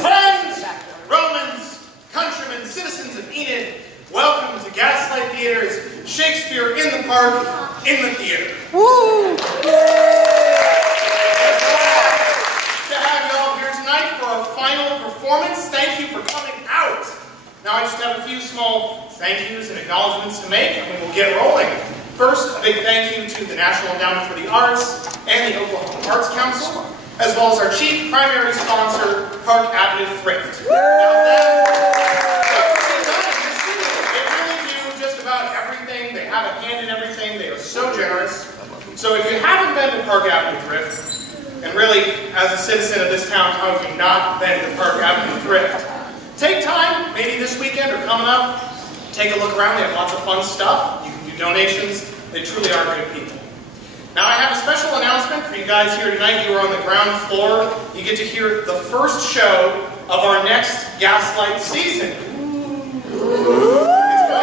Friends, Romans, countrymen, citizens of Enid, welcome to Gaslight Theater's Shakespeare in the Park, in the Theater. Woo! To have you all here tonight for our final performance. Thank you for coming out. Now I just have a few small thank yous and acknowledgments to make, and we will get rolling. First, a big thank you to the National Endowment for the Arts and the Oklahoma Arts Council, as well as our chief primary sponsor, Park Avenue Thrift. Now they really do just about everything. They have a hand in everything. They are so generous. So if you haven't been to Park Avenue Thrift, and really, as a citizen of this town, how have you not been to Park Avenue Thrift? Take time, maybe this weekend or coming up, take a look around. They have lots of fun stuff. You can do donations. They truly are good people. Now I have a special announcement for you guys here tonight. You are on the ground floor. You get to hear the first show of our next Gaslight season. It's going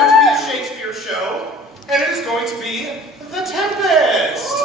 to be a Shakespeare show, and it is going to be The Tempest.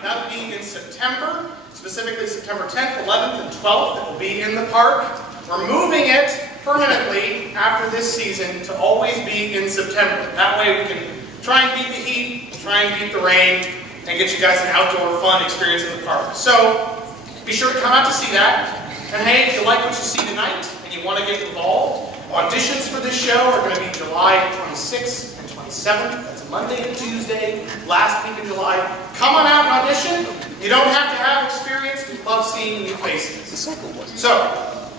That will be in September, specifically September 10th, 11th, and 12th. It will be in the park. We're moving it permanently after this season to always be in September. That way we can try and beat the heat, try and beat the rain, and get you guys an outdoor fun experience in the park. So be sure to come out to see that. And hey, if you like what you see tonight and you want to get involved, auditions for this show are going to be July 26th and 27th. That's a Monday and Tuesday, last week in July. Come on out and audition. You don't have to have experience. We love seeing new faces. So,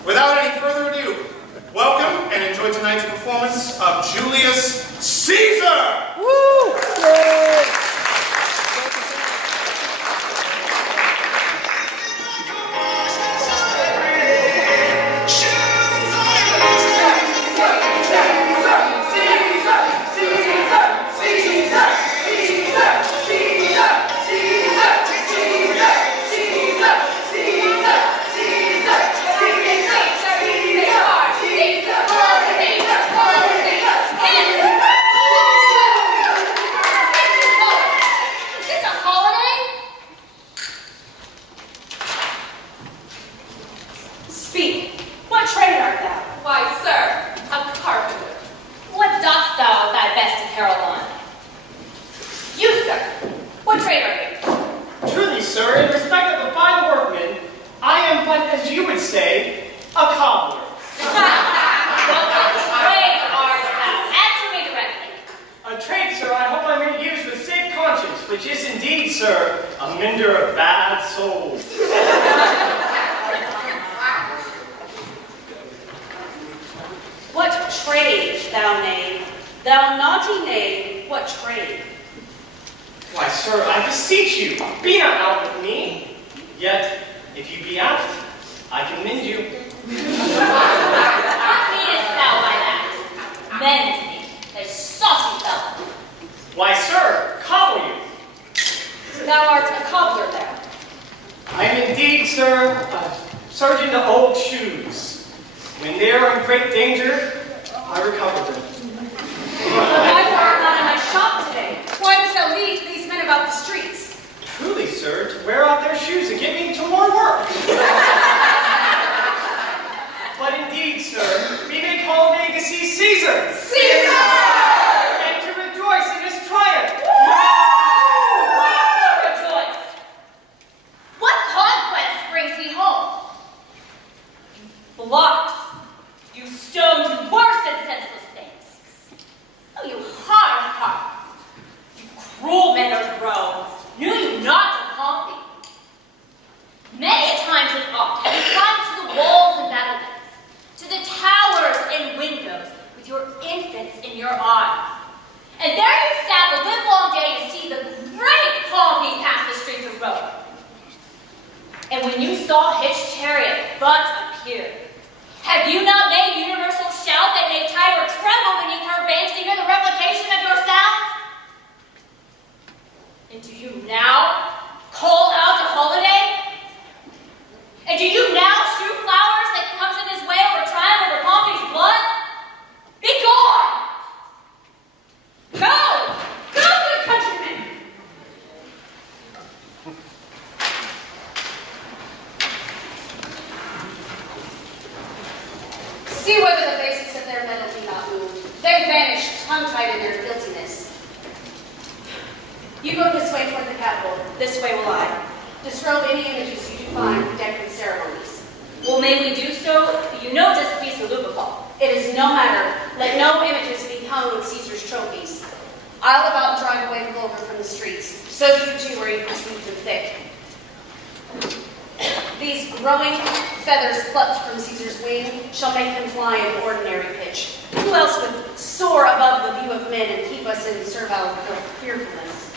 without any further ado, welcome and enjoy tonight's performance of Julius Caesar! Woo! Yay! hide in their guiltiness. You go this way toward the Capitol. This way will I. Disrobe any images you do find decked with ceremonies. Well, may we do so? You know just be salubicol. It is no matter. Let no images be hung with Caesar's trophies. I'll about drive away the vulgar from the streets. So you too are equal sweet and thick. These growing feathers plucked from Caesar's wing shall make him fly in ordinary pitch. Who else would soar above the view of men and keep us in servile fearfulness?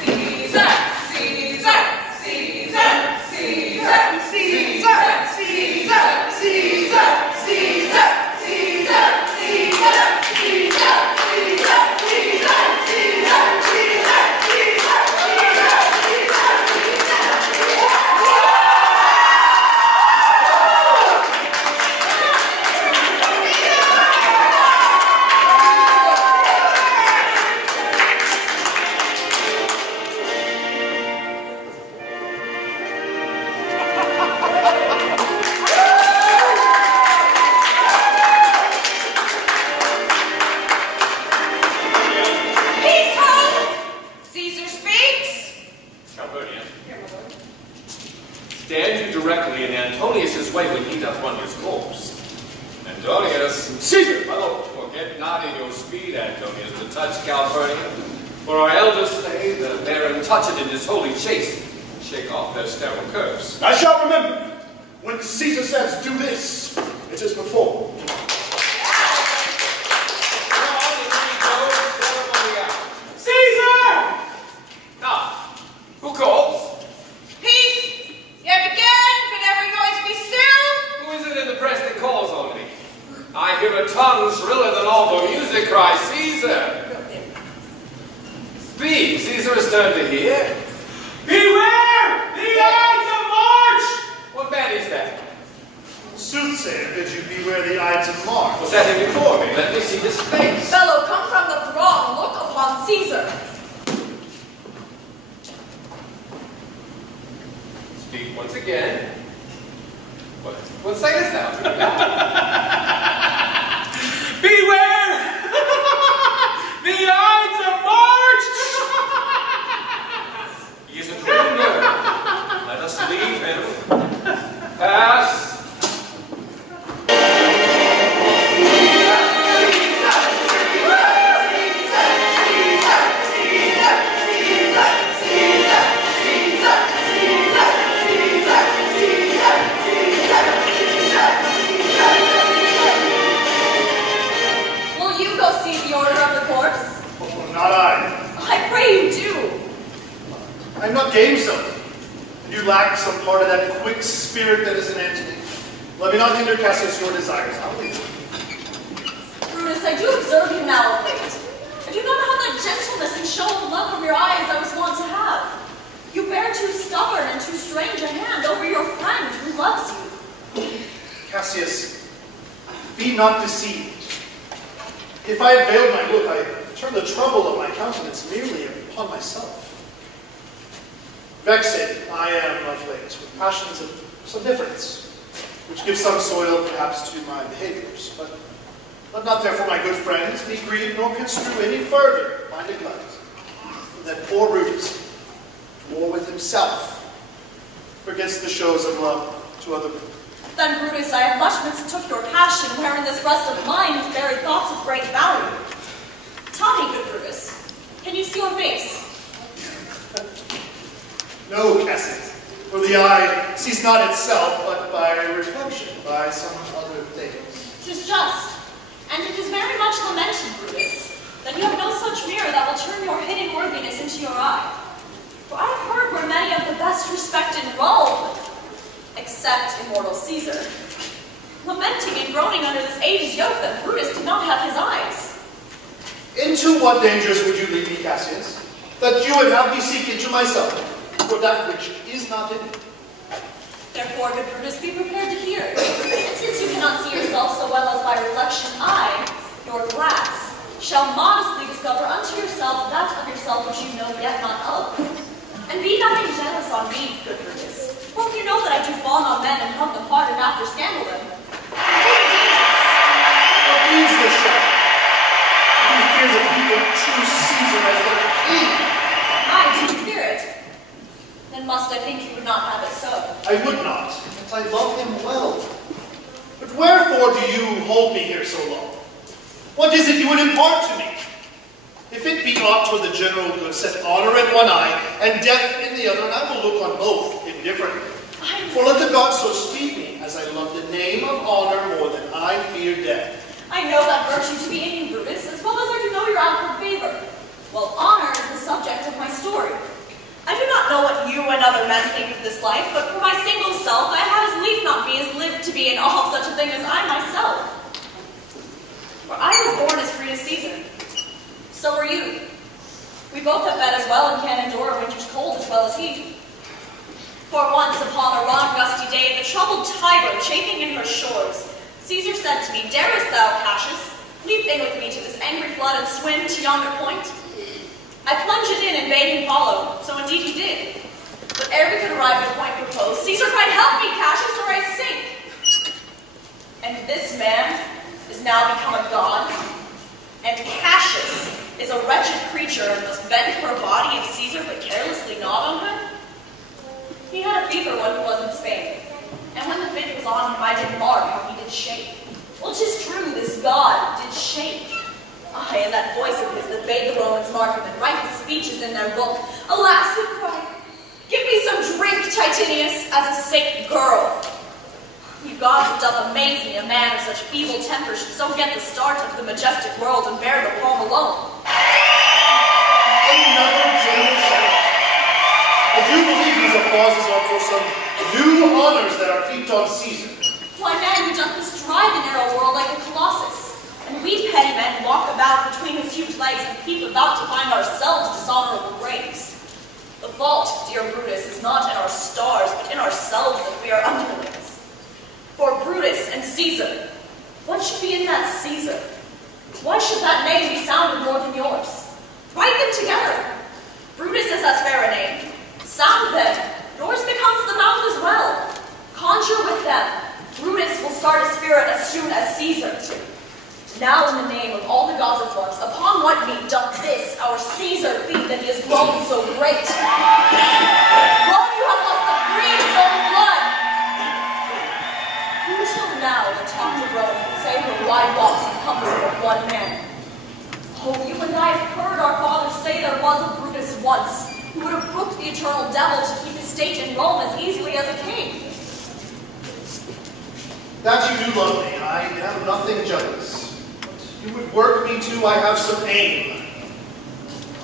Caesar! Caesar! Caesar! Caesar! Caesar! Caesar! Caesar! Caesar! Caesar! Stand you directly in Antonius's way when he doth run his course. Antonius, Caesar, my lord, forget not in your speed, Antonius, to touch Calpurnia. For our elders say that therein touched in his holy chase, shake off their sterile curse. I shall remember. When Caesar says, do this, it is performed. Caesar! Ah, who calls? Peace! Yet again, but every noise be still. Who is it in the press that calls on me? I hear a tongue shriller than all the music cry, Caesar! Speak, Caesar is turned to hear. Beware! The Ides of March! What man is that? Soothsayer bids you beware the Ides of March. Was that him before me? Let me see his face. Fellow, come from the throng, look upon Caesar. Speak once again. What sayest thou to me? Beware! The Ides of March! He is a dreamer. Let us leave him. Pass. Not I. I pray you do. I'm not gamesome. You lack some part of that quick spirit that is in Antony. Let me not hinder, Cassius, your desires. I'll leave. Brutus, I do observe you now of late. I do not have that gentleness and show of love from your eyes I was wont to have. You bear too stubborn and too strange a hand over your friend who loves you. Cassius, be not deceived. If I had veiled my look, I turn the trouble of my countenance merely upon myself. Vexed I am of late with passions of some difference, which give some soil perhaps to my behaviors, but let not therefore my good friends be grieved nor construe any further my neglect, that poor Brutus, war with himself, forgets the shows of love to other men. Then, Brutus, I have much mistook your passion, wherein this breast of mine has buried thoughts of great value. Tell me, good Brutus, can you see your face? No, Cassius, for the eye sees not itself, but by reflection, by some other things. 'Tis just, and it is very much lamented, Brutus, that you have no such mirror that will turn your hidden worthiness into your eye. For I have heard where many of the best respected Rome, except immortal Caesar, lamenting and groaning under this age's yoke that Brutus did not have his eyes. Into what dangers would you lead me, Cassius, that you would have me seek into myself, for that which is not in me? Therefore, good Brutus, be prepared to hear. And since you cannot see yourself so well as by reflection, I, your glass, shall modestly discover unto yourself that of yourself which you know yet not of. And be nothing jealous on me, good Brutus, for if you know that I do fawn on men and hunt the hard and after scandal them, it is the shadow? I do fear that people choose Caesar as their king. I do fear it. Then must I think you would not have it so? I would not, since I love him well. But wherefore do you hold me here so long? What is it you would impart to me? If it be aught toward the general good, set honor in one eye, and death in the other, and I will look on both indifferently. For let the gods so speed me, as I love the name of honor more than I fear death. I know that virtue to be in you, Brutus, as well as I do know your outward favor. Well, honor is the subject of my story. I do not know what you and other men think of this life, but for my single self, I had as lief not be as lived to be in all such a thing as I myself. For I was born as free as Caesar. So are you. We both have fed as well and can endure a winter's cold as well as heat. For once upon a raw gusty day, the troubled Tiber chafing in her shores, Caesar said to me, "Darest thou, Cassius, leap in with me to this angry flood and swim to yonder point?" I plunged in and bade him follow, so indeed he did. But ere we could arrive at the point proposed, Caesar cried, "Help me, Cassius, or I sink!" And this man is now become a god, and Cassius is a wretched creature and must bend her body if Caesar but carelessly nod on her. He had a fever when he was in Spain, and when the fit was on him, I did mark how he did shake. Well, 'tis true, this god did shake. Aye, and that voice of his that bade the Romans mark him and write his speeches in their book. Alas, he cried, "Give me some drink, Titinius, as a sick girl." You gods, it doth amaze me, a man of such evil temper should so get the start of the majestic world and bear the palm alone. Another general shout. I do believe these applauses are for some new honors that are heaped on Caesar. Why, man, who doth bestride the narrow world like a colossus, and we petty men walk about between his huge legs and peep about to find ourselves dishonorable graves. The fault, dear Brutus, is not in our stars, but in ourselves that we are underlings. For Brutus and Caesar, what should be in that Caesar? Why should that name be sounded more than yours? Write them together. Brutus is as fair a name. Sound them. Yours becomes the mouth as well. Conjure with them. Brutus will start a spirit as soon as Caesar. Now in the name of all the gods at once, upon what meat doth this, our Caesar, think that he has grown so great? Rome, you have lost the green of your blood. Who till now that talked of Rome could say her wide walks encompass but one man? Oh, you and I have heard our fathers say there was a Brutus once, who would have brooked the eternal devil to keep his state in Rome as easily as a king. That you do love me, I am nothing jealous. But you would work me too, I have some aim.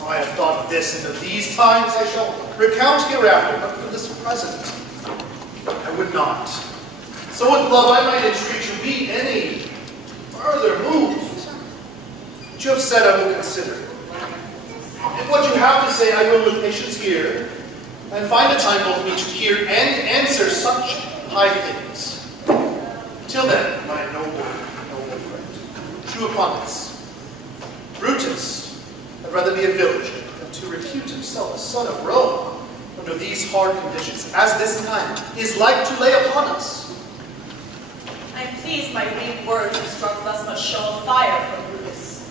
Oh, I have thought of this, and of these times I shall recount hereafter, but for this present, I would not. So with love I might entreat you be any further moved. What you have said I will consider. And what you have to say I will with patience hear, and find a time both me to hear and answer such high things. Till then, my noble friend, chew upon this. Brutus had rather be a villager than to repute himself a son of Rome under these hard conditions, as this time is like to lay upon us. I am pleased my weak words have struck thus much show of fire from Brutus.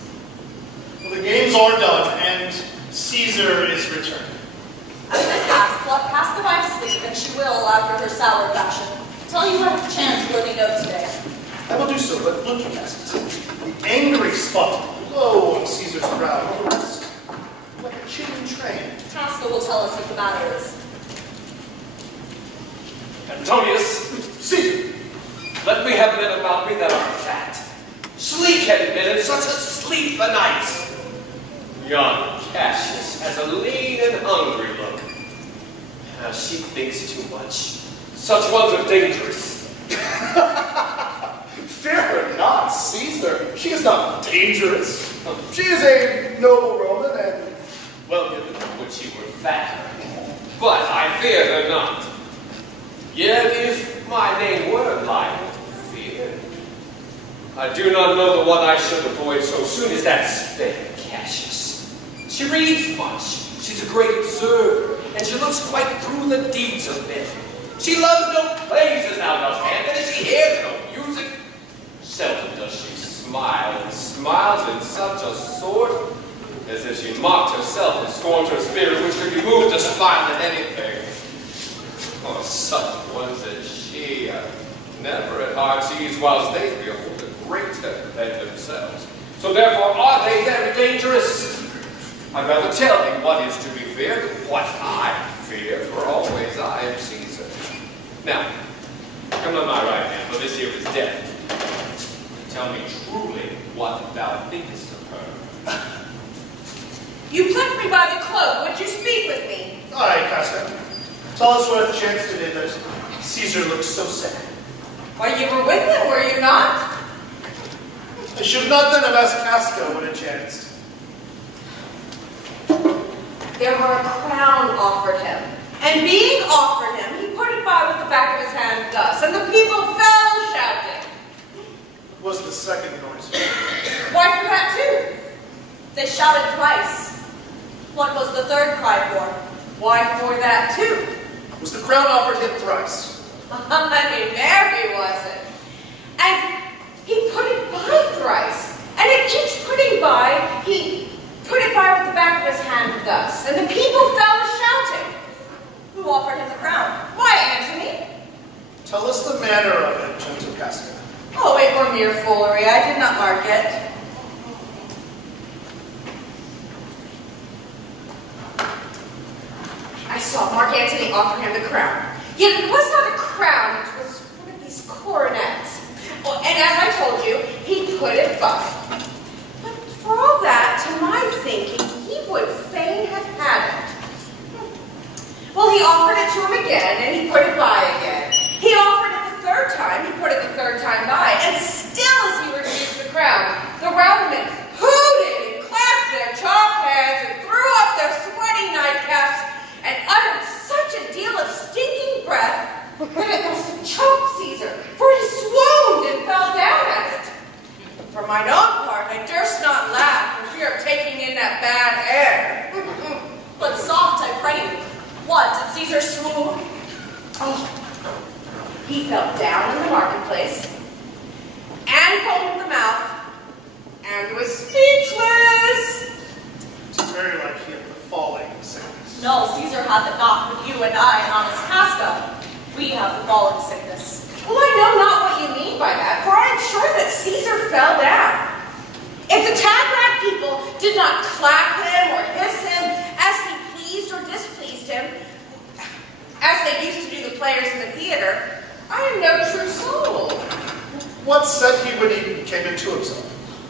Well, the games are done, and Caesar is returned. As they pass the wife to sleep, and she will, after her sour fashion, tell you what chance worthy note today. I will do so, but look, Cassius, the angry spot low on Caesar's brow, rest like a chicken train. Tasso will tell us what the matter is. Antonius, Caesar, let me have men about me that are fat, sleek-headed men, and such a sleep a night. Yon Cassius has a lean and hungry look. She thinks too much. Such ones are dangerous. Fear her not, Caesar. She is not dangerous. She is a noble Roman and well given. Would she were fatter. But I fear her not. Yet if my name were liable to fear, I do not know the one I should avoid so soon as that spare Cassius. She reads much. She's a great observer, and she looks quite through the deeds of men. She loves no plays as thou dost, Anthony. She hears no music. Seldom does she smile, and smiles in such a sort as if she mocked herself and scorned her spirit, which could be moved to smile at anything. Oh, such ones as she are never at heart's ease, whilst they behold a greater than themselves. So therefore, are they very dangerous? I'd rather tell thee what is to be feared than what I fear, for always I am Caesar. Now, come on my right hand, for this here is death. Tell me truly what thou thinkest of her. You plucked me by the cloak. Would you speak with me? Aye, Casca. Tell us what it chanced today that Caesar looked so sad. Why, you were with him, were you not? I should not then have asked Casca what it chanced. There were a crown offered him. And being offered him, he put it by with the back of his hand thus, and the people fell shouting. What was the second noise? Why, for that too? They shouted twice. What was the third cry for? Why, for that too? Was the crown offered him thrice? I mean, Mary wasn't. And he put it by thrice. And at each putting by, he put it by with the back of his hand thus, and the people fell shouting. Who offered him the crown? Why, Antony? Tell us the manner of it, gentle Casca. Oh, it were mere foolery. I did not mark it. I saw Mark Antony offer him the crown. Yet it was not a crown, it was one of these coronets. Well, and as I told you, he put it by. But for all that, to my thinking, he would fain have had it. Well, he offered it to him again, and he put it by again. He offered it the third time, he put it the third time by, and still as he refused the crown, the rowmen hooted and clapped their chopped hands and threw up their sweaty nightcaps and uttered such a deal of stinking breath that it must have choked Caesar, for he swooned and fell down at it. For mine own part, I durst not laugh for fear of taking in that bad air. But soft, I pray you. What, did Caesar swoon? Oh, he fell down in the marketplace, and foamed at the mouth, and was speechless. It's very like he had the falling sickness. No, Caesar hath it not with you and I and honest Casca. We have the falling sickness. Well, I know not what you mean by that, for I am sure that Caesar fell down. If the Tagrag people did not clap him or hiss him as he pleased or displeased him, as they used to do the players in the theater, I am no true soul. What said he when he came into himself?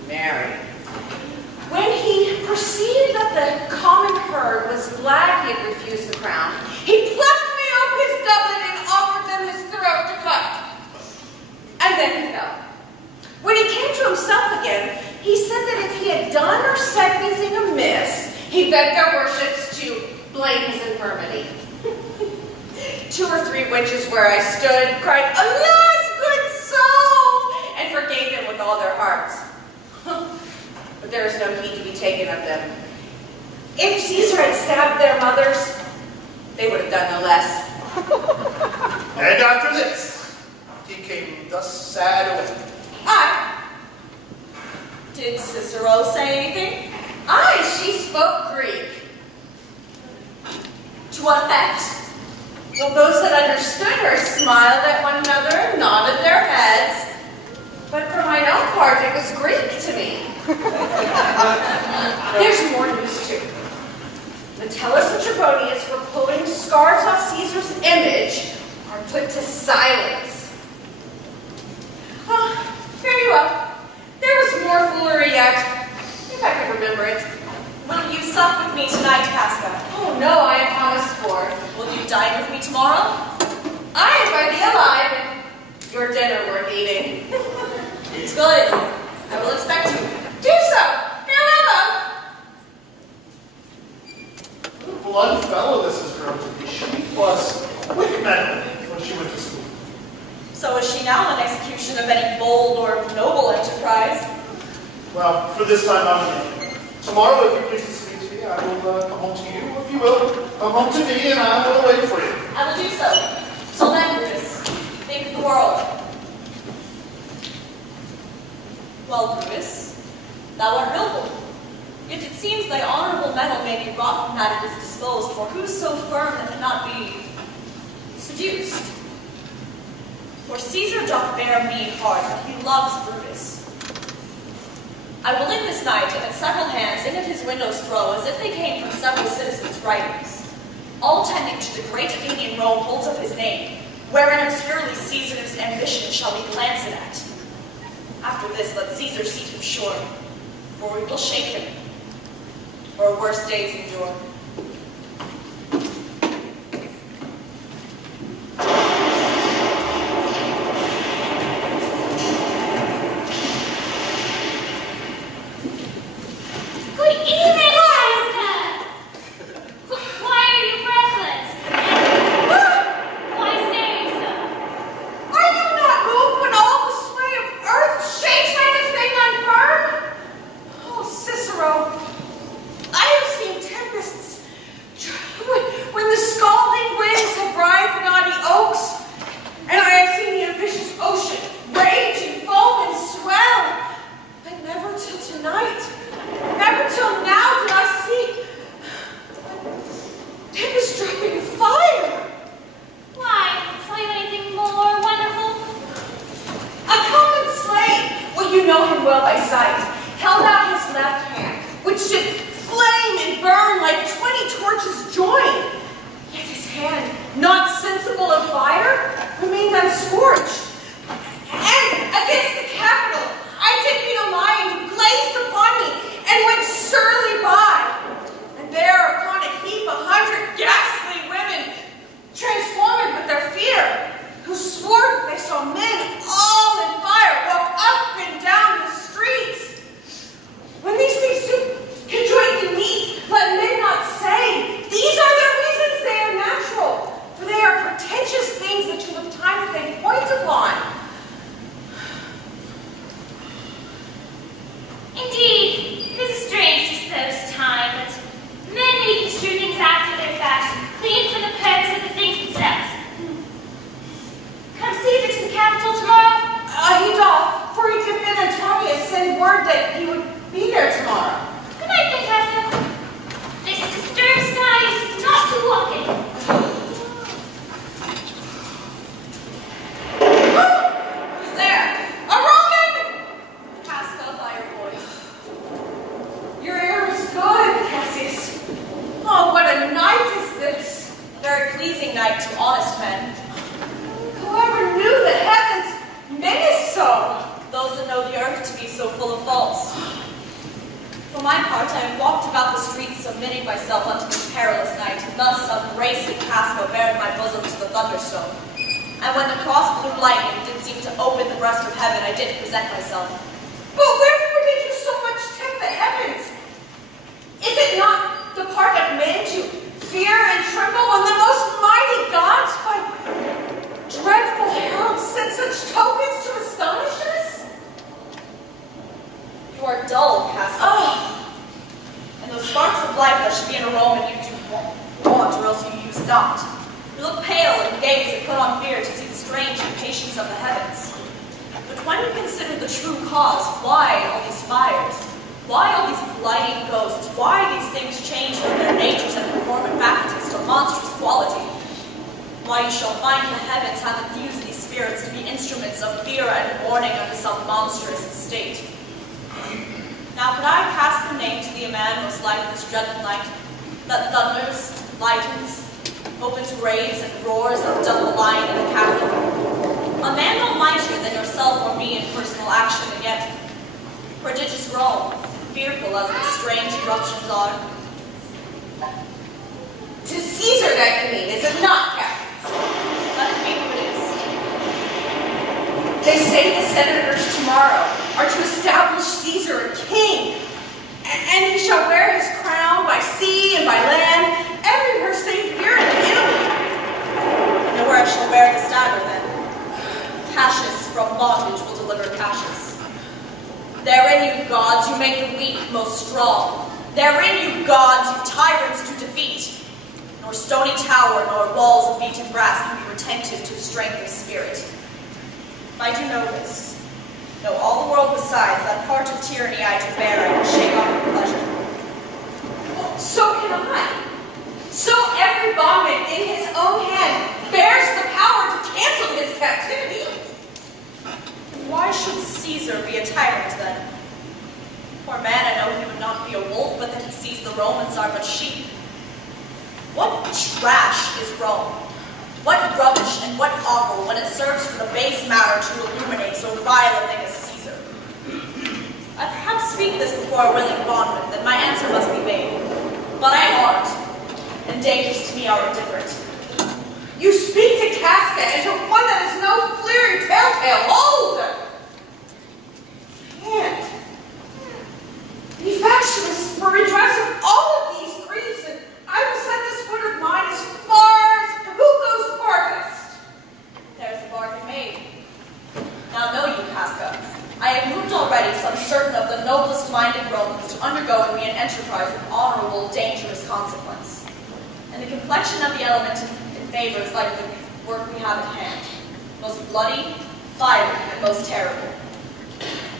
Mary. When he perceived that the common herd was glad he had refused the crown, he plucked me up his doublet and offered them his throat to cut. And then he fell. When he came to himself again, he said that if he had done or said anything amiss, he begged their worships to blame his infirmity. 2 or 3 witches where I stood cried, "Alas, good soul!" and forgave him with all their hearts. But there is no heed to be taken of them. If Caesar had stabbed their mothers, they would have done no less. And after this, he came thus sad away. Did Cicero say anything? Aye, she spoke Greek. To what effect? Well, those that understood her smiled at one another and nodded their heads. But for mine own part, it was Greek to me. There's more news too. Metellus and Trebonius, for pulling scarves off Caesar's image, are put to silence. Oh, very well. There was more foolery yet, if I could remember it. Will you sup with me tonight, Casca? Oh no, I am promised for. Will you dine with me tomorrow? Aye, if I be alive, and your dinner worth eating. It's good. I will expect you. Do so. Farewell. Blood fellow this is grown to be. She was quick mentally when she went to school. So is she now in execution of any bold or noble enterprise? Well, for this time I'm in. Tomorrow, if you please to speak to me, I will come home to you, or if you will, come home to me, and I will wait for you. I will do so. Till then, Brutus, think of the world. Well, Brutus, thou art noble. Yet it seems thy honorable metal may be wrought from that it is disposed, for who's so firm that cannot be seduced? For Caesar doth bear me hard, but he loves Brutus. I will in this night, and at several hands in at his windows throw, as if they came from several citizens' writings, all tending to the great Athenian Rome holds up his name, wherein obscurely Caesar's ambition shall be glanced at. After this, let Caesar seat him sure, for we will shake him, or worse days endure. No, all the world besides, that part of tyranny I do bear, I can shake off with pleasure. Well, so can I. So every bondman in his own hand bears the power to cancel his captivity. Why should Caesar be a tyrant then? Poor man, I know he would not be a wolf, but that he sees the Romans are but sheep. What trash is Rome? What rubbish and what offal when it serves for the base matter to illuminate so vile a thing as Caesar? I perhaps speak this before a willing bondman, that my answer must be made. But I am armed, and dangers to me are indifferent. You speak to Casca and to one that is no fleering telltale. Hold! Can't. Be fatuous for redress of all of these griefs, and I will send this foot of mine as far as who goes farthest. There's a bargain made. Now know you, Casca, I have moved already some certain of the noblest-minded Romans to undergo in me an enterprise of honorable, dangerous consequence. And the complexion of the element in favor is like the work we have at hand. Most bloody, fiery, and most terrible.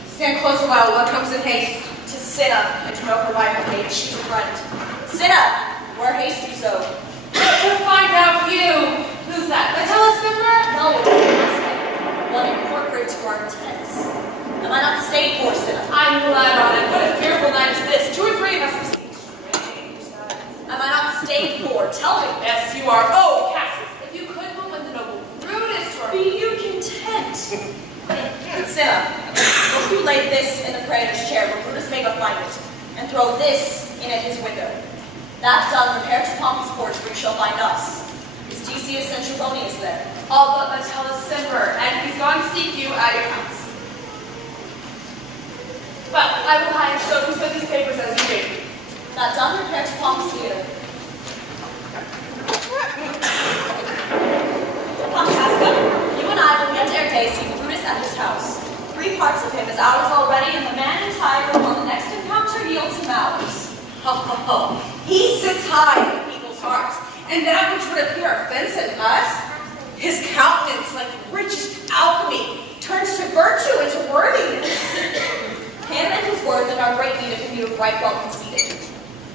Stand close a while, what comes in haste? To Cinna, and to know her rival maid, she's a friend. Cinna, where haste you so? To find out you. Who's that? Metellus Zimmer? No, it isn't. One incorporate to our intents. Am I not stayed for, Cinna? I'm glad on it. What a fearful night is this. 2 or 3 of us have seen strange sights. Am I not stayed for? Tell me. Yes, you are. Oh, Cassius, if you could but when the noble Brutus or Be you content? Cinna, if you lay this in the praetor's chair where Brutus may but find it, and throw this in at his window, that done, repair to Pompey's porch where you shall find us. Is Decius and Trebonius there? all but Metellus Zimmer, and he's gone to seek you at your house. Well, I will hide so who sent these papers as you did. That done, repair to Pompey's theater. Come, Casca, you and I will get ere day see Brutus at his house. 3 parts of him is ours already, and the man in tiger on the next encounter yields him ours. Ho, ho, ho. He sits high in people's hearts, and that which would appear offense in us, his countenance, like richest alchemy, turns to virtue and to worthiness. Him and his word that our great need of him you have right well conceded.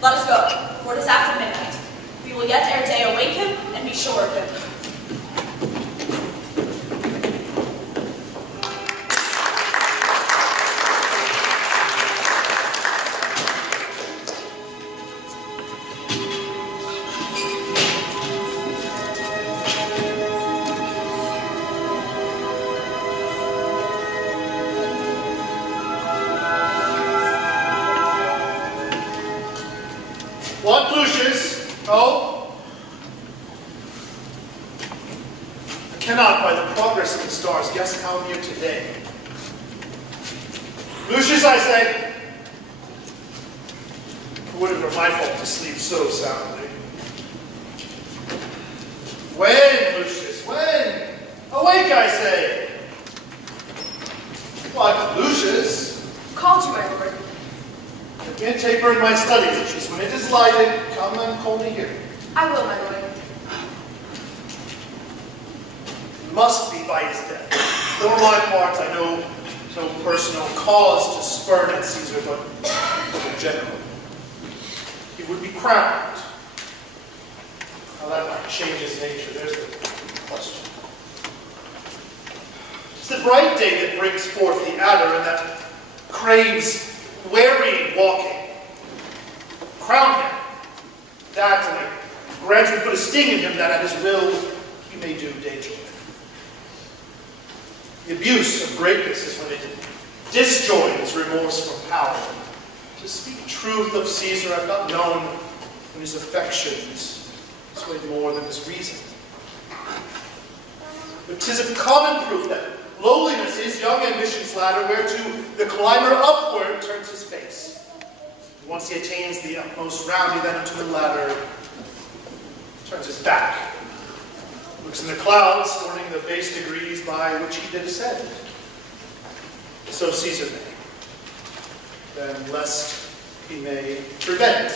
Let us go, for it is after midnight. We will yet ere day awake him, and be sure of him. What, Lucius? Oh? I cannot, by the progress of the stars, guess how near today. Lucius, I say. It would have been my fault to sleep so soundly. When, Lucius, when? Awake, I say. What, Lucius? Called you, my lord. Let me a taper in my study, Lucius. When it is lighted, come and call me here. I will, my lord. Must be by his death. For my part, I know no personal cause to spurn at Caesar, but for the general. He would be crowned. How that might change his nature, there's the question. It's the bright day that brings forth the adder and that craves wary walking. Crown him. That and I grant him put a sting in him that at his will he may do danger with. The abuse of greatness is when it disjoins remorse from power. To speak truth of Caesar, I've not known when his affections swayed more than his reason. But 'tis a common proof that lowliness is young ambition's ladder, whereto the climber upward turns his face. And once he attains the utmost round, he then unto the ladder turns his back. Looks in the clouds, scorning the base degrees by which he did ascend. So Caesar may, then lest he may prevent.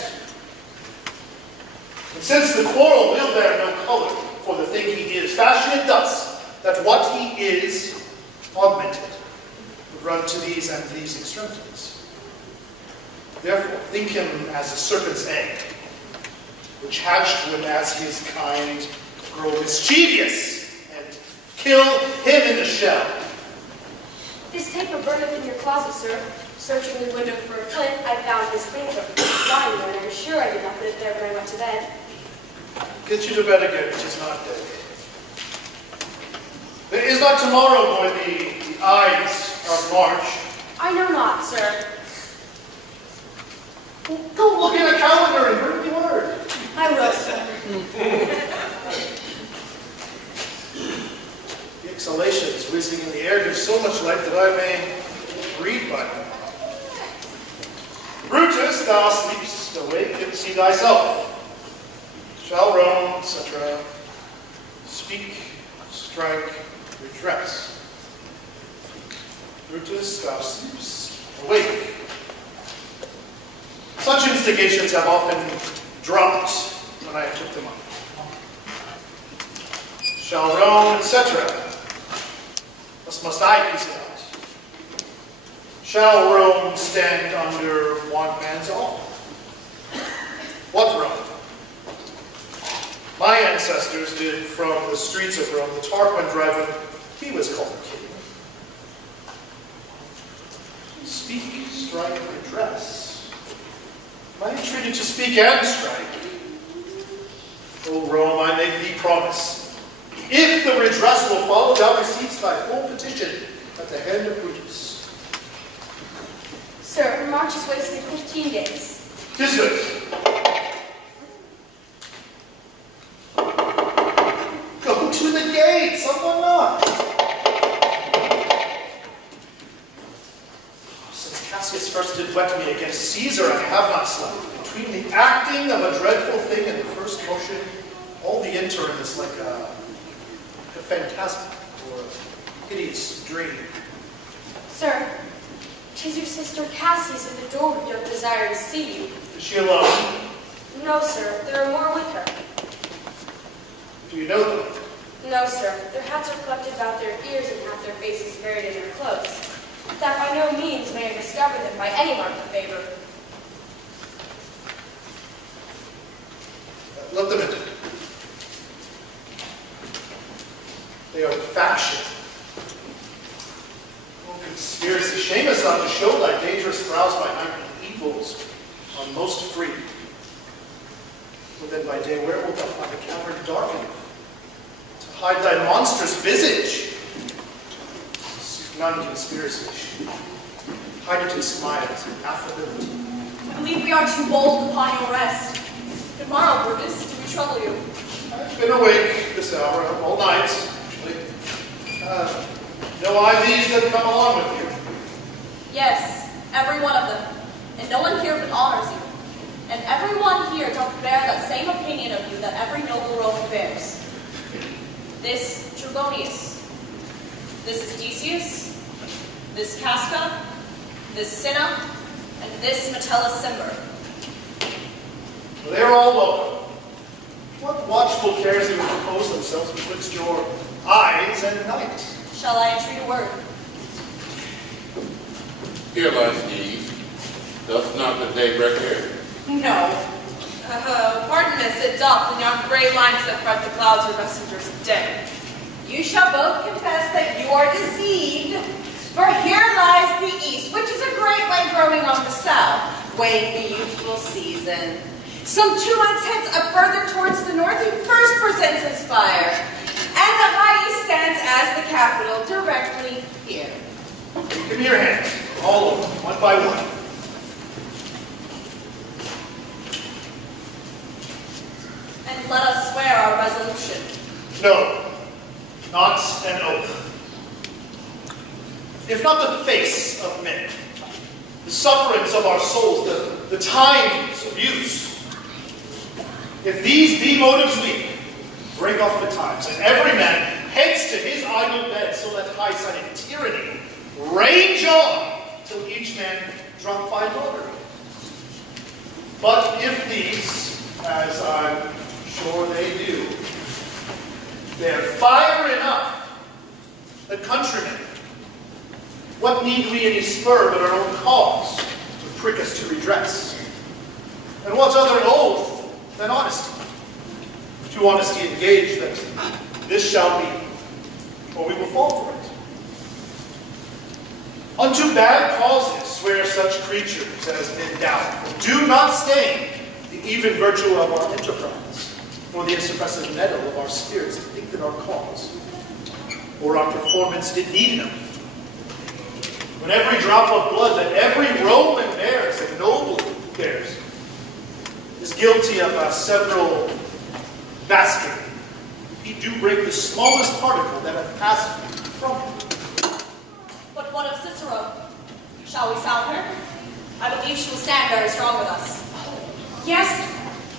And since the quarrel will bear no color for the thing he is, fashion it thus, that what he is augmented, with run to these and these extremities. Therefore, think him as a serpent's egg, which hatched would, as his kind, grow mischievous and kill him in the shell. This paper burneth in your closet, sir. Searching the window for a flint, I found this paper. Lying there, and I'm sure I did not put it there when I went to bed. Get you to bed again, it is not day. There is not tomorrow, boy, the Ides of March. I know not, sir. Well, go look in a calendar and bring me word. I will, sir. The exhalations whizzing in the air give so much light that I may read by them. Brutus, thou sleepst, awake and see thyself. Shall roam, etc. Speak, strike, redress. Brutus, thou sleepst, awake. Such instigations have often dropped when I took them up. Shall roam, etc. Thus must I piece it out. Shall Rome stand under one man's awe? What Rome? My ancestors did from the streets of Rome the Tarquin drive when he was called king. Speak, strike, redress. Am I entreated to speak and strike? O Rome, I make thee promise. If the redress will follow, thou receivest thy full petition at the hand of Brutus. Sir, March is wasted 15 days. 'Tis good. Go to the gate, someone knock. Since Cassius first did wet me against Caesar, I have not slept. Between the acting of a dreadful thing and the first motion, all the interim is like a phantasm or a hideous dream. Sir, 'tis your sister Cassius at the door who doth desire to see you. Is she alone? No, sir, there are more with her. Do you know them? No, sir, their hats are collected about their ears and have their faces buried in their clothes. That by no means may I discover them by any mark of favor. Let them in. They are the faction. Oh, conspiracy, shame us not to show thy dangerous brows by night and evils are most free. But then by day, where wilt thou find a cavern dark enough to hide thy monstrous visage? Seek none conspiracy. Hide it in smiles and affability. I believe we are too bold upon your rest. Good morrow, Brutus. Do we trouble you? I've been awake this hour, all night, actually. Know I these that come along with you? Yes, every one of them. And no one here but honors you. And everyone here doth bear that same opinion of you that every noble Roman bears. This Trebonius, this is Decius, this Casca, this Cinna, and this Metellus Cimber. They are all welcome. What watchful cares you impose themselves betwixt your eyes and night? Shall I entreat a word? Here lies Eve. Doth not the day break here? No. Pardon, miss, it doth, and yon gray lines that fret the clouds are messengers of day. You shall both confess that you are deceived, for here lies the east, which is a great way growing on the south, weighing the youthful season. Some 2 months hence, up further towards the north, he first presents his fire, and the high east stands as the capital, directly here. Give me your hands, all of them, one by one. And let us swear our resolution. No, not an oath. If not the face of men, the sufferings of our souls, the times of use, if these be motives weak, break off the times, and every man heads to his idle bed, so let high-sided tyranny rage on till each man drunk by lottery. But if these, as I'm sure they do, bear fire enough, the countrymen, what what need we any spur but our own cause to prick us to redress? And what other oath than honesty? To honesty engage that this shall be, or we will fall for it. Unto bad causes swear such creatures as men doubt. Do not stain the even virtue of our enterprise, nor the insuppressive metal of our spirits to think that our cause or our performance did need them. When every drop of blood that every Roman bears, and noble bears, is guilty of a several basket, he do break the smallest particle that hath passed from him. But what of Cicero? Shall we sound her? I believe she will stand very strong with us. Yes,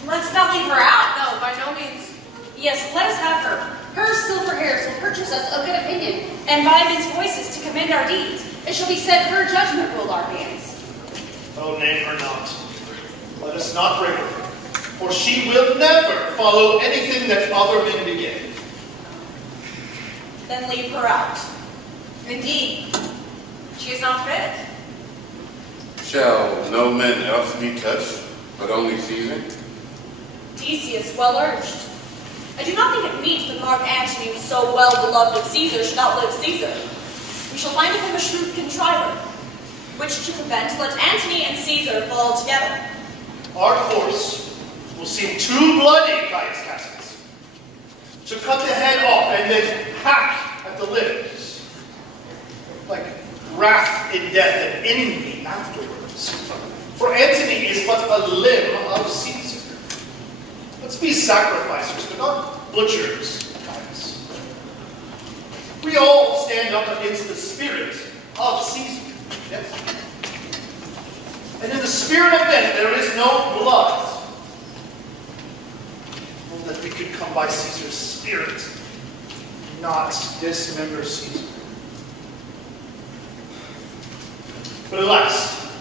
let's not leave her out. No, by no means. Yes, let us have her. Her silver hairs will purchase us a good opinion, And by men's voices to commend our deeds. it shall be said her judgment ruled our hands. Oh, name her not. Let us not bring her, for she will never follow anything that other men begin. Then leave her out. Indeed, she is not fit. Shall no man else be touched, but only Caesar? Decius, well urged. I do not think it meet that Mark Antony, so well beloved of Caesar, should outlive Caesar. We shall find of him a shrewd contriver, which to prevent, let Antony and Caesar fall together. Our course will seem too bloody, Caius Cassius, to cut the head off and then hack at the limbs, like wrath in death and envy afterwards. For Antony is but a limb of Caesar. Let's be sacrificers, but not butchers, Caius. We all stand up against the spirit of Caesar. Yes? And in the spirit of men there is no blood. Oh, that we could come by Caesar's spirit, not dismember Caesar. But alas,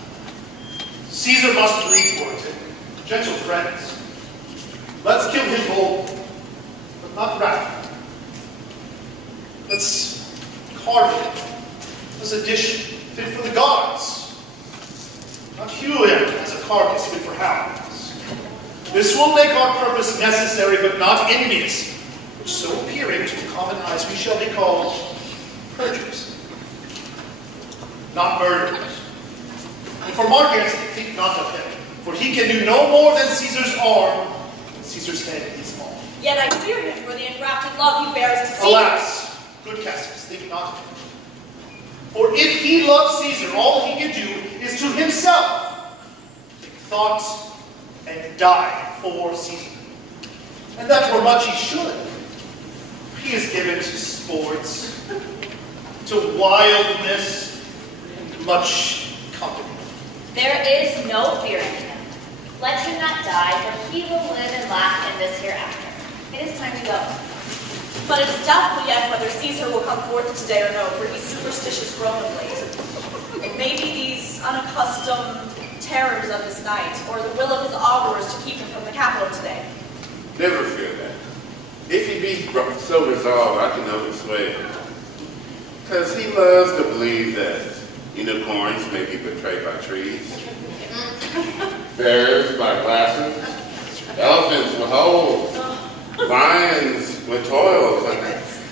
Caesar must bleed for it. And, gentle friends, let's kill him whole, but not wrath. Let's carve him as a dish fit for the gods. Not hew him as a carcass fit for hounds. This will make our purpose necessary, but not envious, which so appearing to the common eyes we shall be called perjurers, not murderers. And for Mark Antony, think not of him, for he can do no more than Caesar's arm, and Caesar's head is off. Yet I fear him for the engrafted love he bears to Caesar. Alas, good Cassius, think not of him. For if he loves Caesar, all he can do is to himself take thought and die for Caesar. And that were much he should. He is given to sports, to wildness, and much company. There is no fear in him. Let him not die, for he will live and laugh in this hereafter. It is time to go. But it is doubtful yet whether Caesar will come forth today or no, for he's superstitious grown of late. Maybe these unaccustomed terrors of this night, or the will of his augurs to keep him from the capital today. Never fear that. If he be so resolved, I can oversway him. Because he loves to believe that unicorns may be betrayed by trees, bears by glasses, elephants with holes, lions with toils,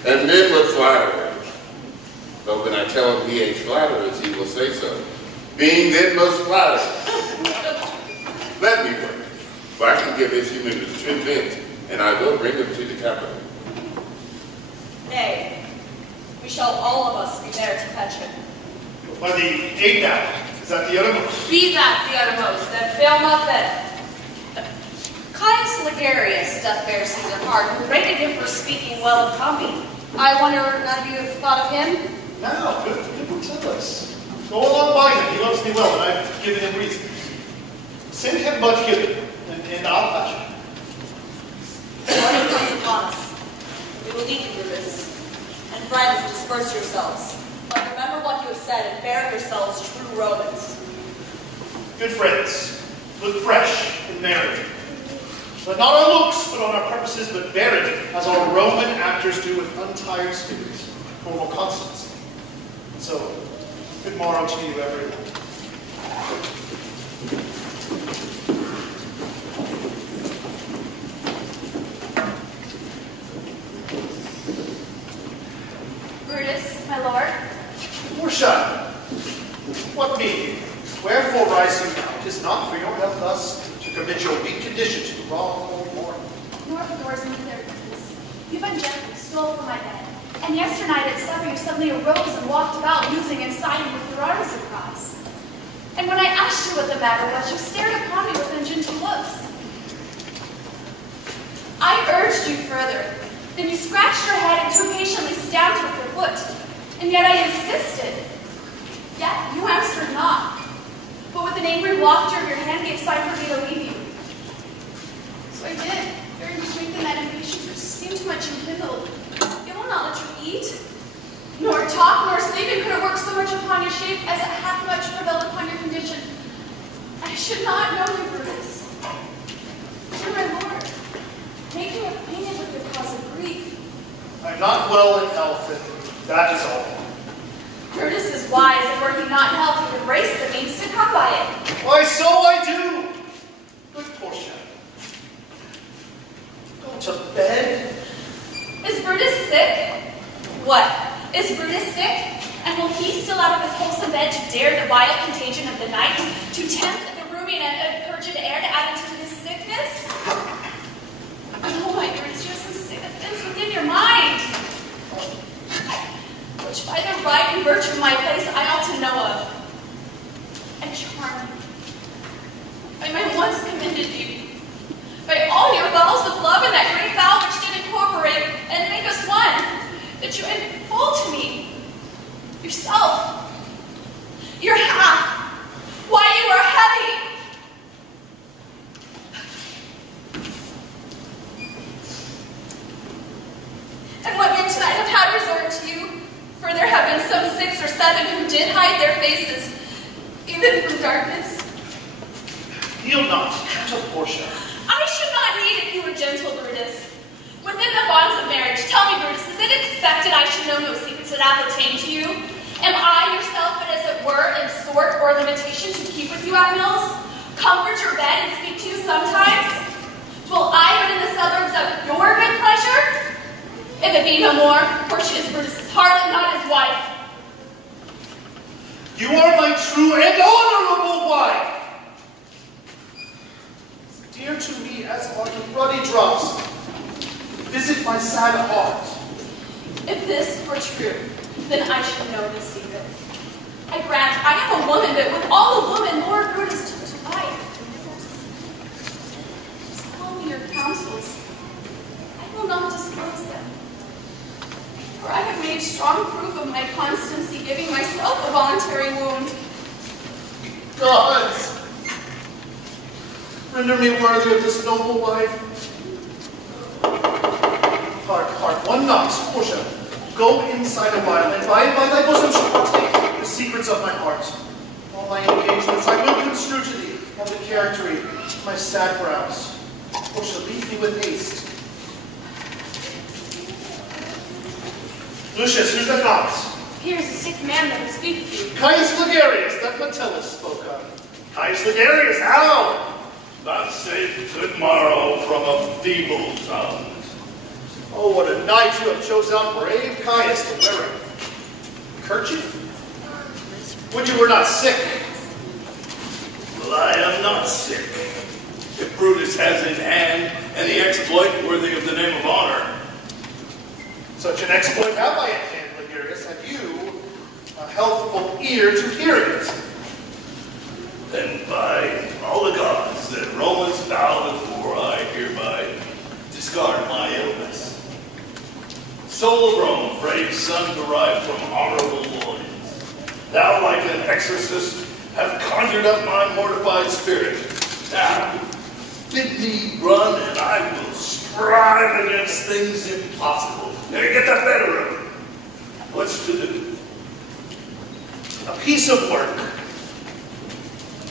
and men with flatterers. But when I tell him he hates flatterers, he will say so. Being then most flattered, let me pray, for I can give his humility true vent, and I will bring him to the capital. Nay, we shall all of us be there to fetch him. By the 8th hour, is that the uttermost? Be that the uttermost, then fail not then. Caius Ligarius doth bear Caesar hard, who rated him for speaking well of Pompey. I wonder none of you have thought of him? Now, good will tell us. Go along by him, he loves me well, and I've given him reason. Send him but hither, and I'll fetch him. Morning comes upon us. We will leave you through this. And friends, disperse yourselves. But remember what you have said and bear yourselves true Romans. Good friends, look fresh and merry. But not our looks, but on our purposes, but bear it as our Roman actors do with untired spirits, formal constancy. So, Good morrow to you, everyone. Brutus, my lord. Portia, what mean you? Wherefore rise you now? It is not for your health thus to commit your weak condition to the wrong old morning. Nor for yours neither, Brutus. You ungently stole from my bed, and yesternight at supper you suddenly arose and walked about musing and sighing with your arms across. And when I asked you what the matter was, you stared upon me with ungentle looks. I urged you further. Then you scratched your head and too patiently stamped with your foot. And yet I insisted. Yet you answered not, but with an angry wafture of your hand gave sign for me to leave you. So I did, fearing to strengthen that impatience which seemed too much enkindled. It will not let you eat, nor talk, nor sleep, and could have worked so much upon your shape as it hath much prevailed upon your condition. I should not know you, Brutus. Dear my lord, make me acquainted with your cause of grief. I am not well in health, and that is all. Brutus is wise, and were he not in health, he would embrace the means to come by it. Why, so I do. Good Portia. Go to bed? Is Brutus sick? What? Is Brutus sick? And will he still out of his wholesome bed to dare the vile contagion of the night, to tempt the rheuming and purged air to add into his sickness? Oh, my Brutus, you have some sick offense within your mind, which by the right and virtue of my place I ought to know of, and charm you. By my once commended beauty, by all your vows of love and that great vow which did incorporate and make us one, that you unfold to me yourself, your half, why you are heavy. And what men tonight have had resort to you, for there have been some 6 or 7 who did hide their faces, even from darkness. Yield not, gentle Portia. I should not need if you were gentle, Brutus. Within the bonds of marriage, tell me, Brutus, is it expected I should know no secrets that appertain to you? Am I yourself but as it were in sort or limitation to keep with you at meals, comfort your bed and speak to you sometimes? Will I but in the suburbs of your good pleasure? If it be no more, Portia is Brutus's harlot, not his wife. You are my true and honorable wife. Dear to me as are the ruddy drops. Visit my sad heart. If this were true, then I should know this secret. I grant I am a woman, but with all a woman, Lord Brutus took to wife. Tell me your counsels. I will not disclose them. For I have made strong proof of my constancy, giving myself a voluntary wound. Gods, render me worthy of this noble wife. Hark, one knocks. Portia, go inside a while, and by thy bosom shall partake the secrets of my heart. All my engagements I will construe to thee, and the charactery of my sad brows. Portia, leave me with haste. Lucius, who's that knocks? Here is a sick man that would speak with you. Caius Ligarius, that Metellus spoke of. Caius Ligarius, how? Not safe good morrow from a feeble tongue. Oh, what a night you have chose out brave Caius to wear a kerchief. Would you were not sick? Well, I am not sick. If Brutus has in hand any exploit worthy of the name of honor. Such an exploit have I in hand, Ligarius. Have you a healthful ear to hear it? Then by all the gods that Romans bow before, I hereby discard my illness. Soul of Rome, brave son derived from honorable loins, thou, like an exorcist, have conjured up my mortified spirit. Now, bid me run, and I will strive against things impossible. Now get the better of it. What's to do? A piece of work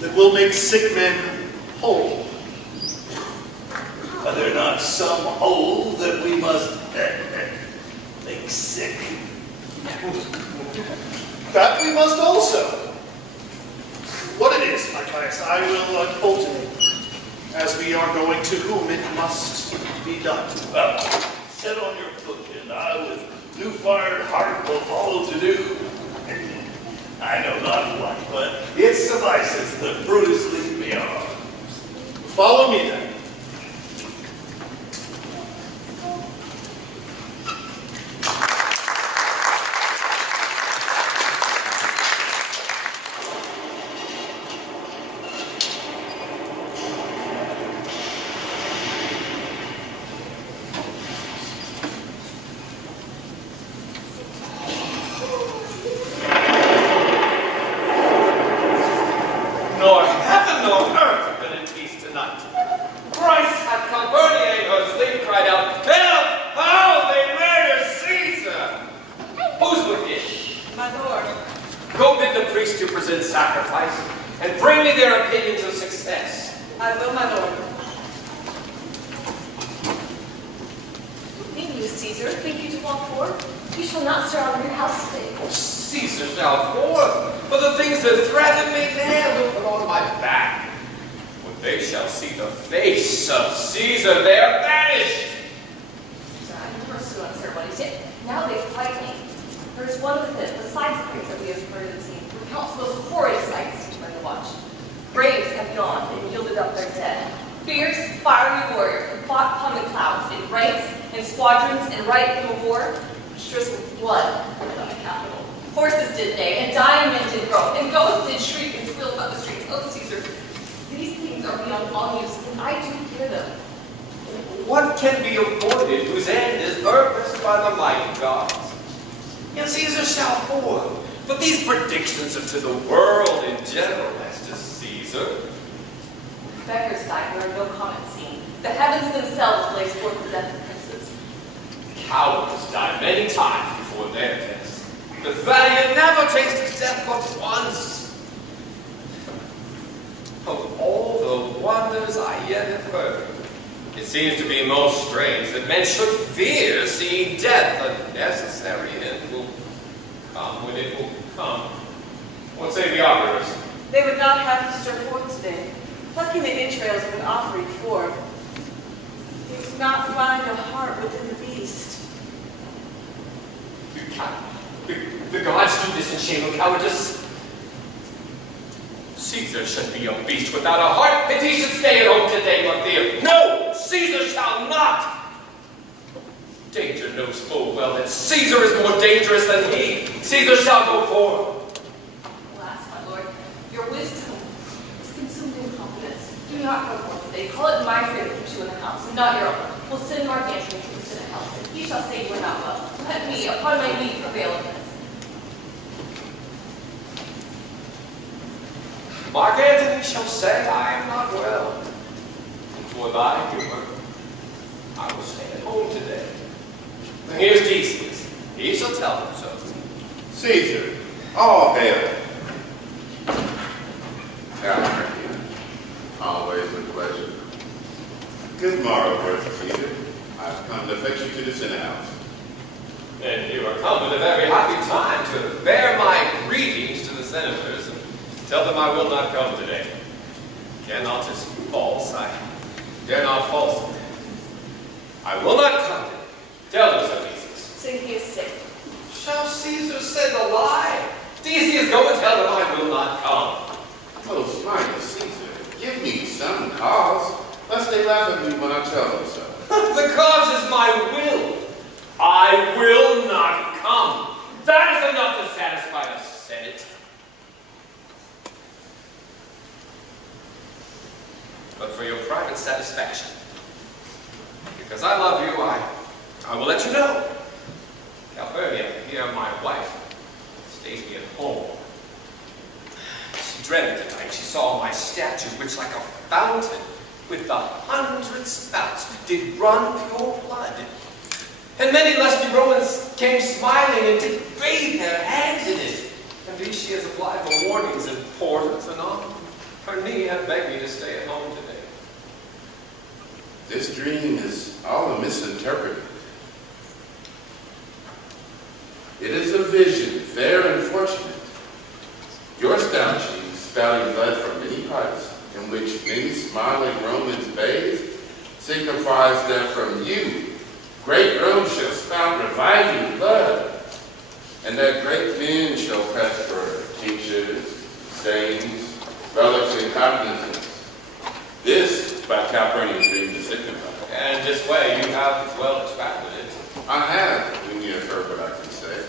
that will make sick men whole. Are there not some whole that we must make sick? That we must also. What it is, my Caius, I will unfold to you, as we are going to whom it must be done. Well, set on your foot, and I with new fired heart will follow to do. I know not what, but it suffices that Brutus lead me on. Follow me then. Nor heaven nor earth have been in peace tonight. Christ at Calpurnia in her sleep cried out, "Help! How they murder Caesar!" Who's with you? My lord. Go bid the priest to present sacrifice and bring me their opinions of success. I will, my lord. Mean you, Caesar, think you to walk forth? You shall not stir out of your house today. Caesar shall forth, for the things that threaten me there will put on my back. When they shall see the face of Caesar, they are banished. I never stood on ceremonies yet. Now they fight me. There is one within, besides the things that we have heard and seen, who counts those horrid sights to turn the watch. Braves have gone and yielded up their dead. Fierce, fiery warriors have fought upon the clouds in ranks, in squadrons, and right in the war, which drizzled with blood on the capital. Horses did neigh, and dying men did groan, and ghosts did shriek and squeal about the streets. Oh, Caesar, these things are beyond all use, and I do fear them. What can be avoided whose end is purposed by the mighty gods? And Caesar shall forth, but these predictions are to the world in general as to Caesar. Beggars die where no comet seen. The heavens themselves blaze forth the death of princes. Cowards die many times before their deaths. The valiant never tasted death but once. Of all the wonders I yet have heard, it seems to be most strange that men should fear seeing death. A necessary end will come when it will come. What say the operators? They would not have to stir forth today, plucking the entrails of an offering forth. They did not find a heart within the beast. The gods do this in shame of cowardice. Caesar should be a beast without a heart, and he should stay at home today for fear. No, Caesar shall not. Danger knows full well that Caesar is more dangerous than he. Caesar shall go forth. Alas, my lord, your wisdom is consumed in confidence. Do not go forth today. Call it my fear that keeps you in the house, and not your own. We'll send Mark Antony to the Senate house, and he shall say you are not well. Let me, upon my knee, prevail in this. Mark Antony shall say I am not well, and for thy humor, I will stay at home today. Here's Decius. He shall tell them so. Caesar, all hail. Calpurnia, always a pleasure. Good morrow, worthy Caesar. I've come to fetch you to the Senate house. And you are come at a very happy time to bear my greetings to the senators and tell them I will not come today. Cannot is false. I dare not false. I will not come today. Tell them so, Decius. So he is sick. Shall Caesar say the lie? Decius, go and tell them I will not come. Oh, smart Caesar, give me some cause, lest they laugh at me when I tell them so. The cause is my will. I will not come. That is enough to satisfy the Senate. But for your private satisfaction, because I love you, I will let you know. Calpurnia, here my wife, stays me at home. She dreaded the night she saw my statue, which like a fountain with the 100 spouts did run pure blood. And many lusty Romans came smiling and did bathe their hands in it. And these she has applied for warnings and portents, and on her knee have begged me to stay at home today. This dream is all misinterpreted. It is a vision, fair and fortunate. signifies that from you, great Rome shall spout reviving blood, and that great men shall press for tinctures, stains, relics, and cognizance. This by Calpurnian dream to signify. And this way you have well extracted it. I have, when you have heard what I can say.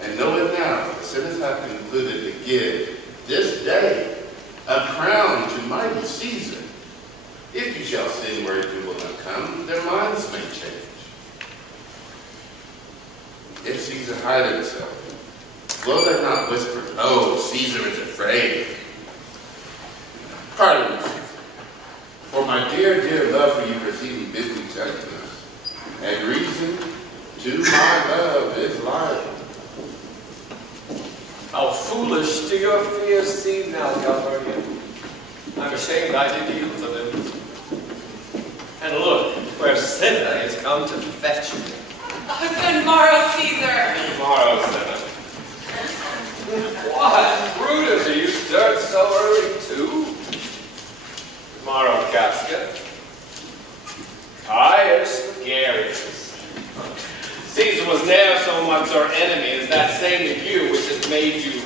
And know it now, the sinners have concluded to give this day a crown to mighty Caesar. If you shall send where you will not come, their minds may change. If Caesar hide himself, will they not whisper, oh, Caesar is afraid? Pardon me, Caesar, for my dear, dear love for you proceeding bid me gentleness, and reason to my love is life. How foolish do your fears seem now, Calpurnian. I'm ashamed I did yield to them. And look, where Cinna is come to fetch you. Good morrow, Caesar. Tomorrow, Cinna. What? Brutus, are you stirred so early, too? Tomorrow, Casca. Caius Megarius. Caesar was ne'er so much our enemy as that same ague which has made you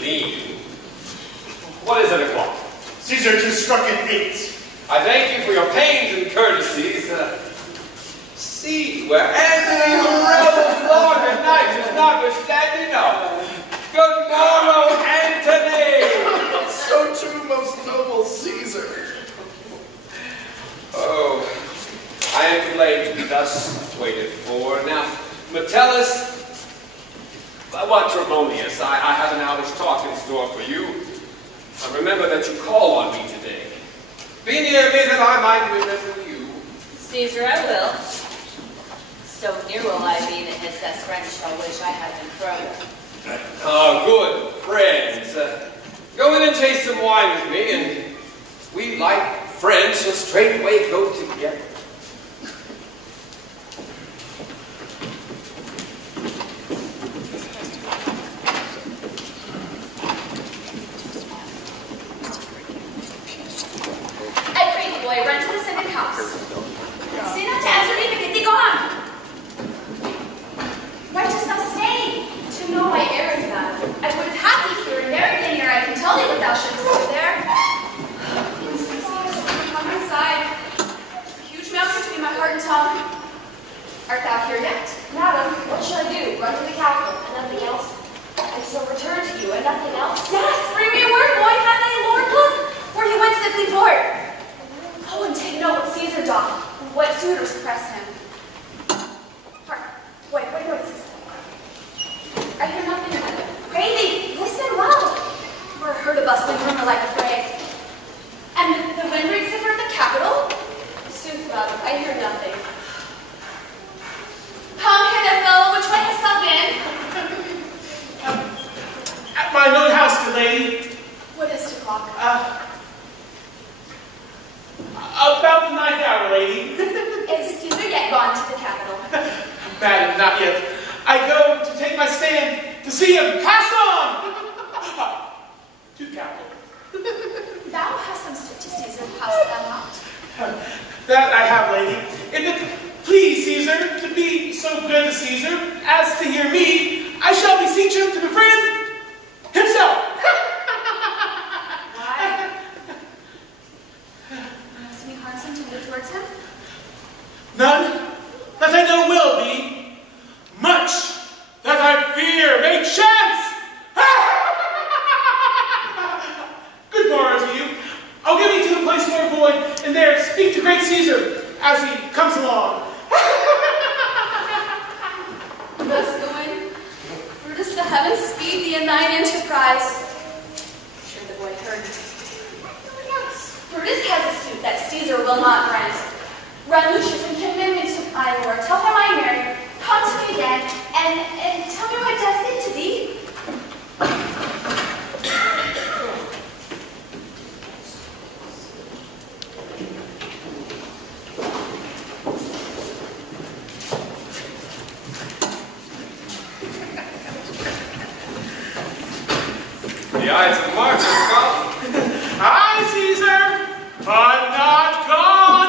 lean. What is it o'clock? Caesar, 'tis struck at 8. I thank you for your pains and courtesies. See where Antony, who revels long and night, is notwithstanding now. Good morrow, Antony! So too, most noble Caesar. Oh, I am too late to be thus waited for. Now, Metellus, what Trebonius, I have an hour's talk in store for you. Remember that you call on me today. Be near me that I might remember you. Caesar, I will. So near will I be that his best friend shall wish I had been further. Ah, good friends. Go in and taste some wine with me, and we, like friends, shall straightway go together. I pray you, boy, run to the second house. Stay not to answer me, but get thee gone. Why dost thou stay? To know my errand, thou. I would have had thee here and buried thee ere I can tell thee what thou shouldst do there. On my side, a huge mountain between my heart and tongue. Art thou here yet? Madam, what shall I do? Run to the capital, and nothing else? And so return to you, and nothing else? Yes, bring me a word, boy, have thy lord look, where he went simply forth. Oh, and take note what Caesar doth, and what suitors press him. Hark, wait, what is this? I hear nothing, madam. Pray thee, listen well. For I heard a bustling rumor like a fray. And the wind reeks at the capital? Sooth, madam, I hear nothing. Come here, there, fellow, which way hast thou been? At my lord house, good lady. What is 2 o'clock? About the 9th hour, lady. Is Caesar yet gone to the capital? Madam, not yet. I go to take my stand to see him pass on to the capital. Thou hast some suit to Caesar, hast thou not? That I have, lady. If it please Caesar to be so good to Caesar as to hear me, I shall beseech him to befriend himself. Why? Has any harm intended towards him? None that I know will be, much that I fear may chance. Good morrow to you. I'll give you to the place, Lord boy, and there speak to great Caesar as he comes along. Thus going, Brutus, the heavens speed thee in thine enterprise. Sure the boy heard. Brutus has a suit that Caesar will not grant. Run, Lucius, and commend me to my lord. Tell him I am married. Come to me again, and tell me what does say to thee. The Ides of March are come. I, Caesar, are not gone.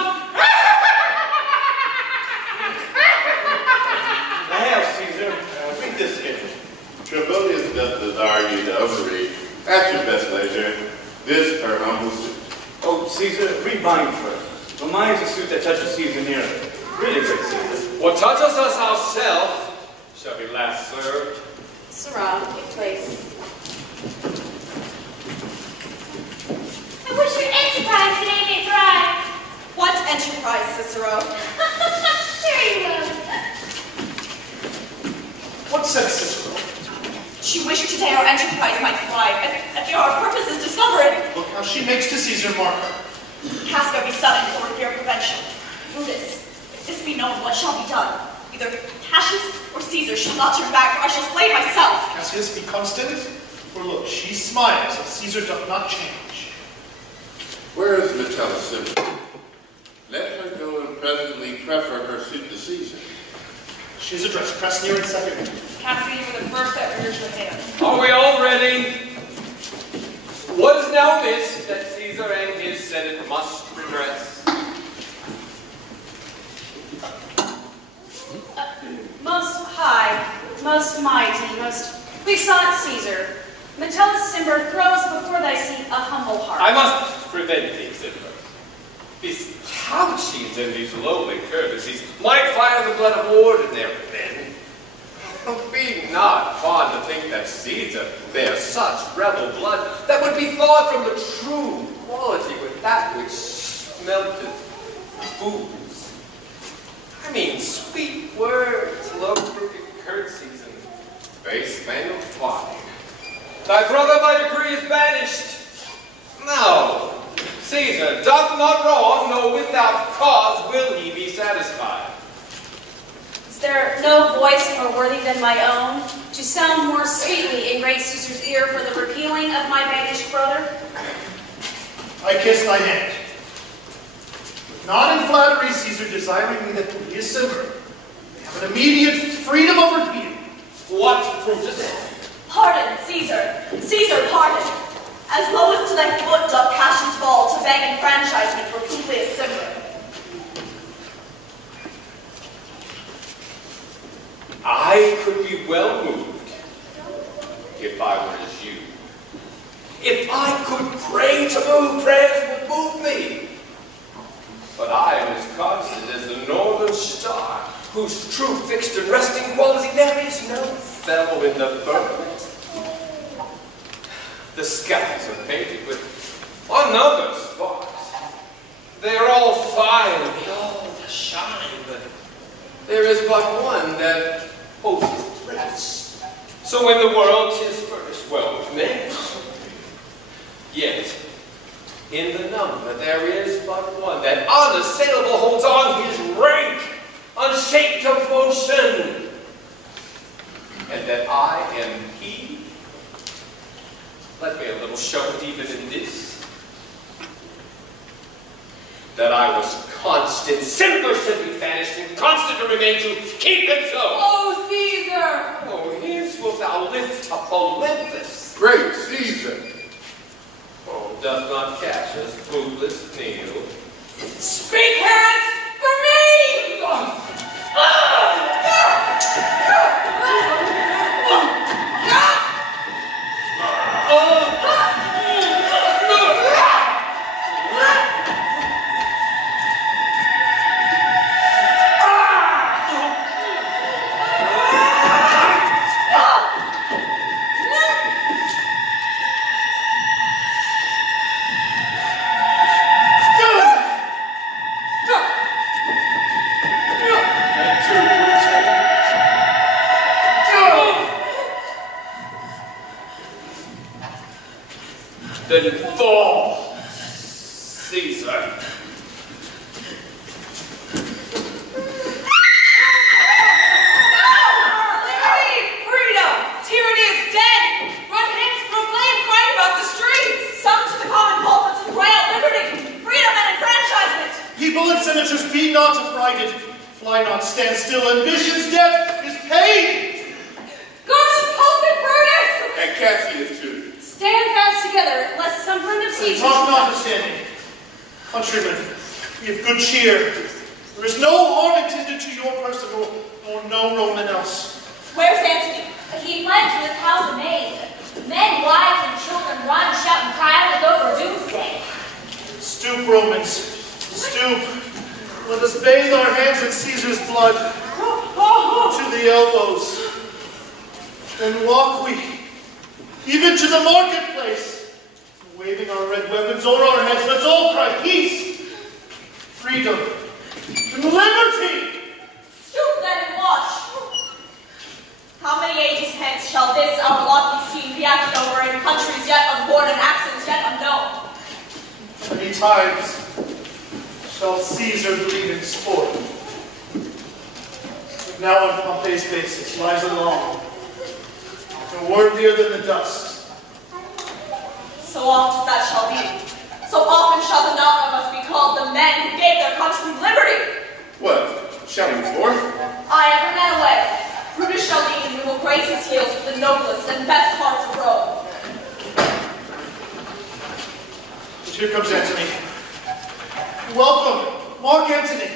Trebonius doth desire you to overread, at your best leisure, this her humble suit. Oh, Caesar, read mine first. For mine is a suit that touches Caesar nearly. Read it, great Caesar. What touches us ourselves shall be last served. Sirrah, give place. I wish your enterprise today may thrive. What enterprise, Cicero? Very well. What says Cicero? She wished today our enterprise might thrive, and here our purpose is discovered. Look how she makes to Caesar Marco. Casca be summoned for fear prevention. Brutus, if this be known, what shall be done? Either Cassius or Caesar shall not turn back, or I shall slay myself. Cassius be constant, for look, she smiles, and Caesar doth not change. Where is Metellus Cimber? Let her go and presently prefer her suit to Caesar. She is addressed, press near and second. Casca, you were the first that rears your hand. Are we all ready? What is now this that Caesar and his Senate must redress? Most high, most mighty, most puissant Caesar, Metellus Cimber throws before thy seat a humble heart. I must prevent thee, Cimber. These couchings and these lowly courtesies might fire the blood of ordinary men. Be not fond to think that Caesar bears such rebel blood that would be thought from the true quality with that which melted fools. I mean, sweet words, low crooked curtsies, and base manual folly. Thy brother by decree is banished. No, Caesar doth not wrong, no without cause will he be satisfied. Is there no voice more worthy than my own to sound more sweetly in great Caesar's ear for the repealing of my banished brother? I kiss thy hand. Not in flattery, Caesar, desiring me that to be a Cimber. They have an immediate freedom of repeal. What, Brutus? Pardon, Caesar. Caesar, pardon. As low as to thy foot doth Cassius fall to beg enfranchisement for Publius Cimber. I could be well moved if I were as you. If I could pray to move, prayers would move me. But I am as constant as the northern star, whose true fixed and resting quality there is no fellow in the firmament. The skies are painted with unnumbered sparks. They are all fine, they all shine, but there is but one that hosts rest. So in the world 'tis furnished well with men. Yet in the number there is but one that unassailable holds on his rank, unshaked of motion, and that I am he. Let me a little show it even in this, that I was constant. Cimber should be banished, and constant to remain to keep him so. Oh, Caesar! Oh, hence wilt thou lift up Olympus. Great Caesar! Oh, doth not Cassius bootless kneel? Speak, hands, for me! Then fall, Caesar. People and senators, be not affrighted. Fly not, stand still. Ambition's debt is paid. Go to the pulpit, Brutus! And Cassius too. Stand fast together, lest some friend of Caesar... Talk notwithstanding. Countrymen, be of good cheer. There is no harm intended to your person or no Roman else. Where's Antony? He fled to his house Stoop, Romans, stoop. Let us bathe our hands in Caesar's blood to the elbows. Then walk we, even to the marketplace, waving our red weapons o'er our heads. Let's all cry peace, freedom, and liberty. Stoop then and watch. How many ages hence shall this our lofty scene be acted over in countries yet unborn and accents yet unknown? Many times shall Caesar bleed in sport. But now on Pompey's basis lies alone, no worthier than the dust. So oft that shall be. So often shall the not of us be called the men who gave their country liberty. What? Shouting forth? I ever men away. Brutus shall be, and we will grace his heels with the noblest and best hearts of Rome. But here comes Antony. Welcome, Mark Antony.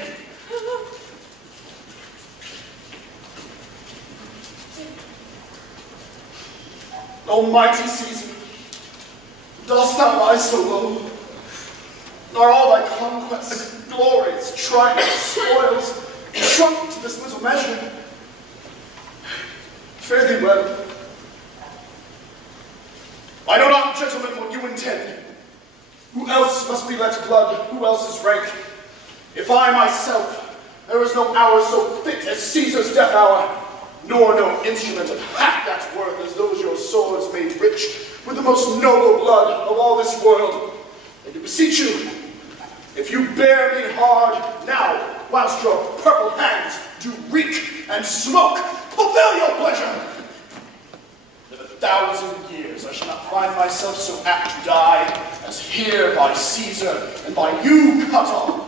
Almighty Caesar, dost thou lie so low? Are all thy conquests, glories, triumphs, spoils, shrunk to this little measure? Fare thee well. I know not, gentlemen, what you intend. Who else must be let blood? Who else is rank? If I myself, there is no hour so fit as Caesar's death hour, nor no instrument of half that worth as those your swords made rich with the most noble blood of all this world. And to beseech you, if you bear me hard now, whilst your purple hands do reek and smoke, fulfill your pleasure. In 1,000 years I shall not find myself so apt to die as here by Caesar and by you cut off.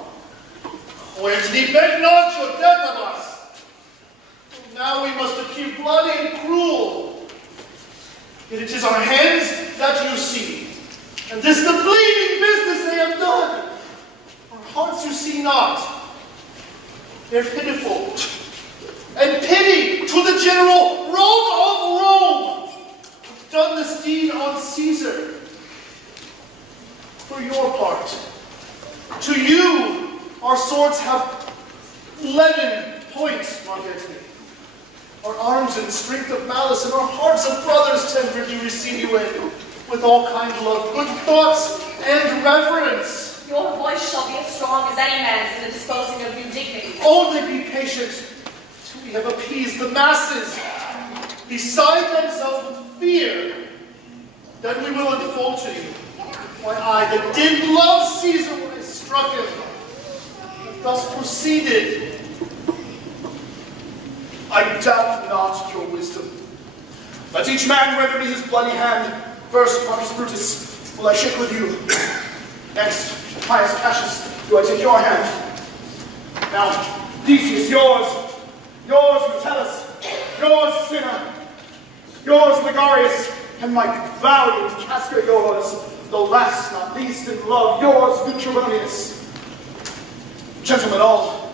O Antony, beg not your death of us. Now we must appear bloody and cruel. Yet it is our hands that you see, and this the bleeding business they have done. Our hearts you see not. They're pitiful. And pity to the general Rome of Rome, who've done this deed on Caesar. For your part, to you, our swords have leaden points, Mark Antony. Our arms in strength of malice, and our hearts of brothers tender do receive you in, with all kind love, good thoughts, and reverence. Your voice shall be as strong as any man's in the disposing of new dignities. Only be patient till we have appeased the masses, beside themselves with fear. Then we will unfold to you why I, that did love Caesar when I struck him, have thus proceeded. I doubt not your wisdom. Let each man render me his bloody hand. First, Marcus Brutus, will I shake with you. Next, Caius Cassius, do I take your hand. Now, Decius, yours. Yours, Metellus. Yours, Cinna. Yours, Megarius. And my valiant Casca, yours. Though last, not least in love, yours, good Trebonius. Gentlemen all,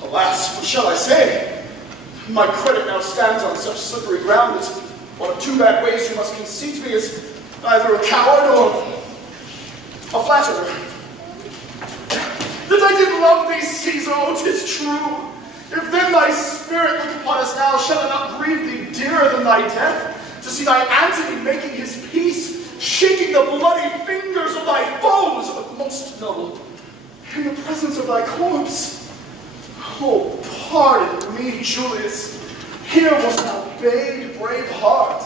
alas, what shall I say? My credit now stands on such slippery ground that one of two bad ways you must conceit me as either a coward or a flatterer. That I did love thee, Caesar, oh, 'tis true. If then thy spirit look upon us now, shall it not grieve thee dearer than thy death, to see thy Antony making his peace, shaking the bloody fingers of thy foes, but most noble, in the presence of thy corpse? Oh, pardon me, Julius. Here wast thou bade, brave heart.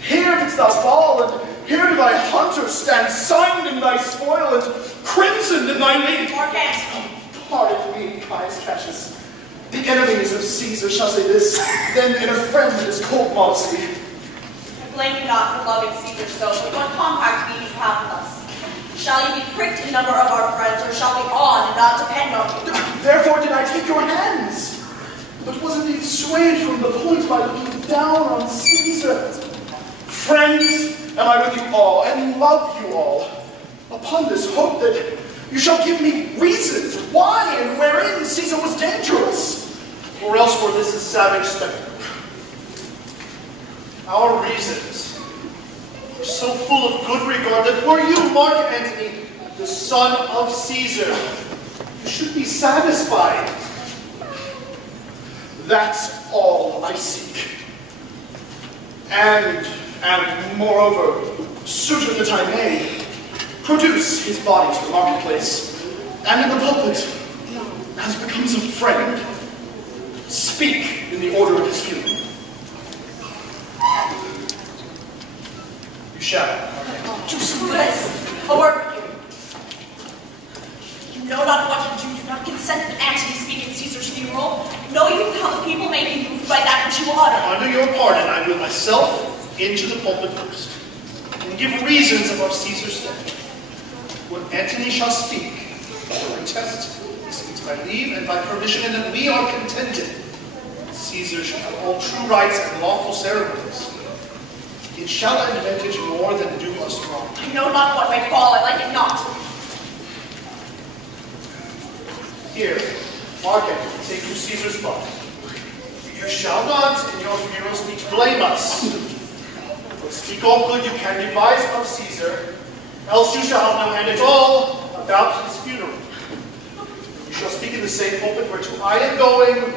Here didst thou fall, and here do thy hunters stand signed in thy spoil and crimsoned in thy league. Morgant. Pardon me, Caius Cassius. The enemies of Caesar shall say this, then in a friend is cold modesty. I blame you not for loving Caesar so, but what compact be you have with us? Shall you be pricked in number of our friends, or shall we on and not depend on you? Therefore did I take your hands. But was indeed swayed from the point by looking down on Caesar. Friends, am I with you all, and love you all, upon this hope that you shall give me reasons why and wherein Caesar was dangerous. Or else were this a savage spectacle. Our reasons were so full of good regard that were you, Mark Antony, the son of Caesar. You should be satisfied. That's all I seek. And moreover, suitor that I may, produce his body to the marketplace, and in the pulpit, as becomes a friend, speak in the order of his funeral. You shall. Brutus, a word with you. You know not what you do. Do not consent that Antony speak at Caesar's funeral. Know you how the people may be moved by that which you utter. Under your pardon, I will myself into the pulpit first, and give reasons of our Caesar's death. When Antony shall speak, or protest, he speaks by leave and by permission, and that we are contented. Caesar shall have all true rights and lawful ceremonies. It shall advantage more than do us wrong. I know not what may fall, I like it not. Here, mark it, take you Caesar's body. You shall not in your funeral speech blame us. But speak all good you can devise of Caesar, else you shall have no hand at all about his funeral. You shall speak in the same pulpit whereto I am going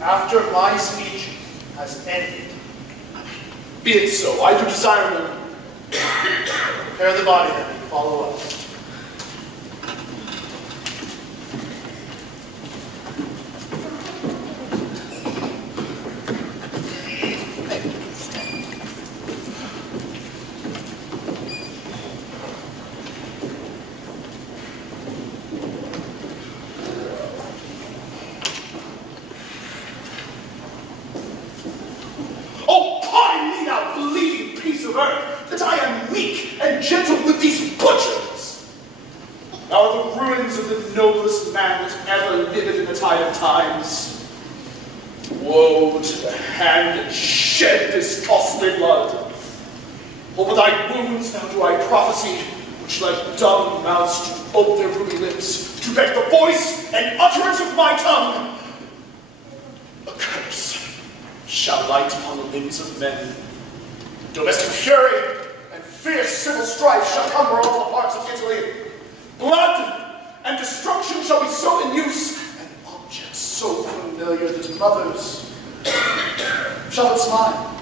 after my speech has ended. Be it so, I do desire them. Prepare the body then, and follow us. That I am meek and gentle with these butchers. Thou art the ruins of the noblest man that ever lived in the tide of times. Woe to the hand that shed this costly blood. Over thy wounds now do I prophesy, which like dumb mouths to ope their ruby lips, to beg the voice and utterance of my tongue. A curse shall light upon the limbs of men. Domestic fury and fierce civil strife shall come over all the parts of Italy. Blood and destruction shall be so in use, and objects so familiar that mothers shall but smile,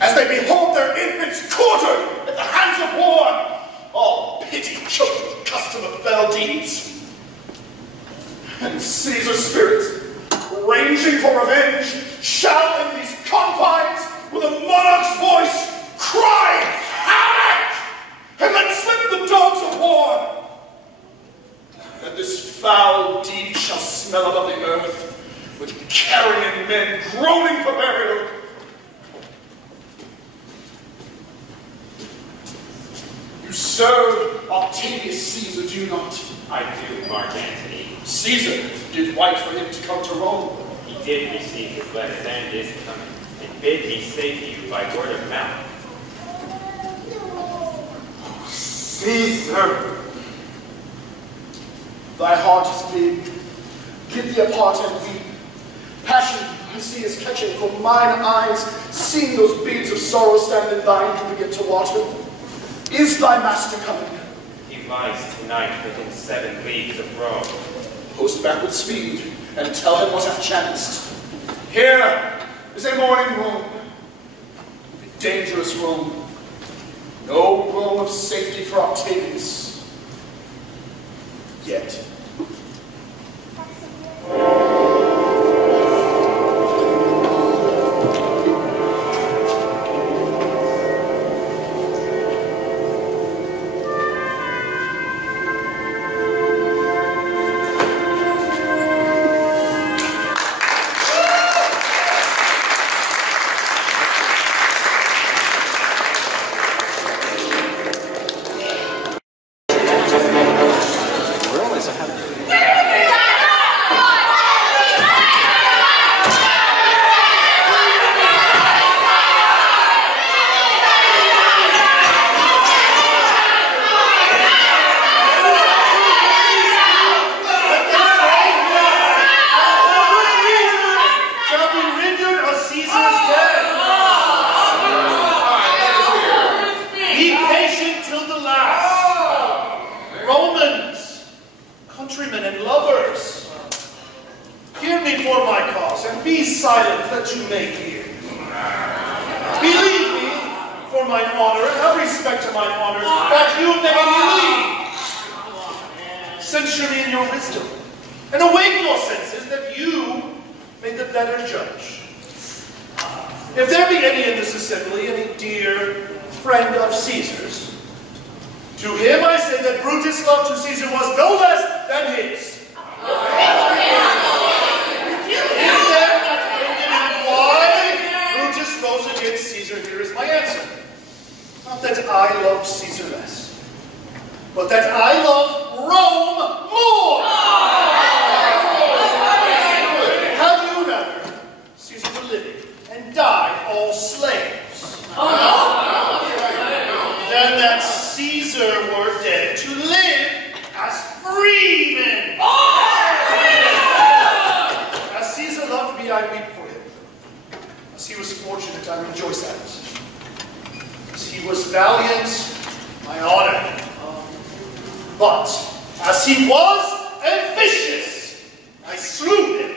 as they behold their infants quartered at the hands of war. All pity choked custom of fell deeds. And Caesar's spirit, ranging for revenge, shall in these confines with a monarch's voice cry havoc, and then slip the dogs of war. And this foul deed shall smell above the earth, with carrion men groaning for burial. You serve Octavius Caesar, do you not? I do, Mark Antony. Caesar did right for him to come to Rome. He did receive his letters and is coming, and bid me say to you by word of mouth. Caesar, thy heart is big. Get thee apart and weep. Passion I see is catching from mine eyes, seeing those beads of sorrow stand in thine to begin to water. Is thy master coming? He lies tonight within 7 leagues of Rome. Post back with speed, and tell him what hath chanced. Here is a morning room, a dangerous room. No room of safety for Octavius. Yet. be silent that you may hear. Believe me, for mine honor, and have respect to mine honor, that you may believe. Censure me in your wisdom, and awake your senses that you may the better judge. If there be any in this assembly, any dear friend of Caesar's, to him I say that Brutus' love to Caesar was no less than his. If then not offended why Brutus rose against Caesar, here is my answer. Not that I loved Caesar less, but that I love Rome more. Had you rather Caesar were living and died all slaves, than that Caesar were dead to live as freemen? As Caesar loved me, I weep for him. As he was fortunate, I rejoice at it. As he was valiant, I honor him. But as he was ambitious, I slew him.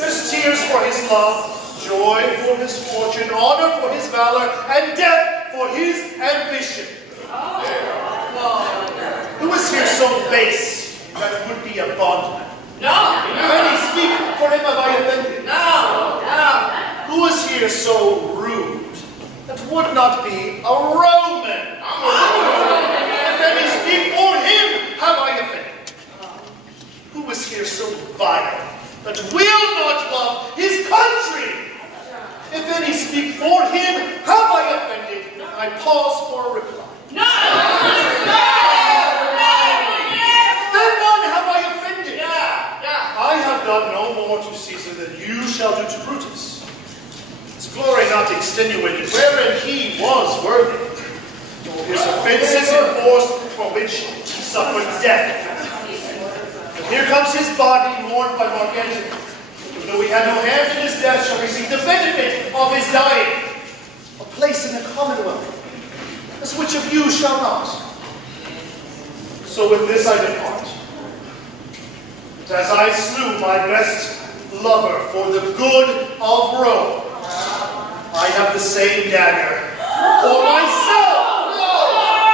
There's tears for his love, joy for his fortune, honor for his valor, and death for his ambition. Who is here so base that would be a bondman? No. Can he speak for him have I offended? No. Who is here so rude that would not be a Roman? Can he speak for him have I offended? Who is here so vile that will not love his country? If any speak for him, have I offended? I pause for a reply. No! Then none have I offended. I have done no more to Caesar than you shall do to Brutus. His glory not extenuated, wherein he was worthy, nor his offenses enforced, for which he suffered death. And here comes his body, mourned by Mark Antony. Though he had no hand in his death, shall receive the benefit of his dying, a place in the commonwealth, as which of you shall not? So with this I depart. But as I slew my best lover for the good of Rome, I have the same dagger for myself,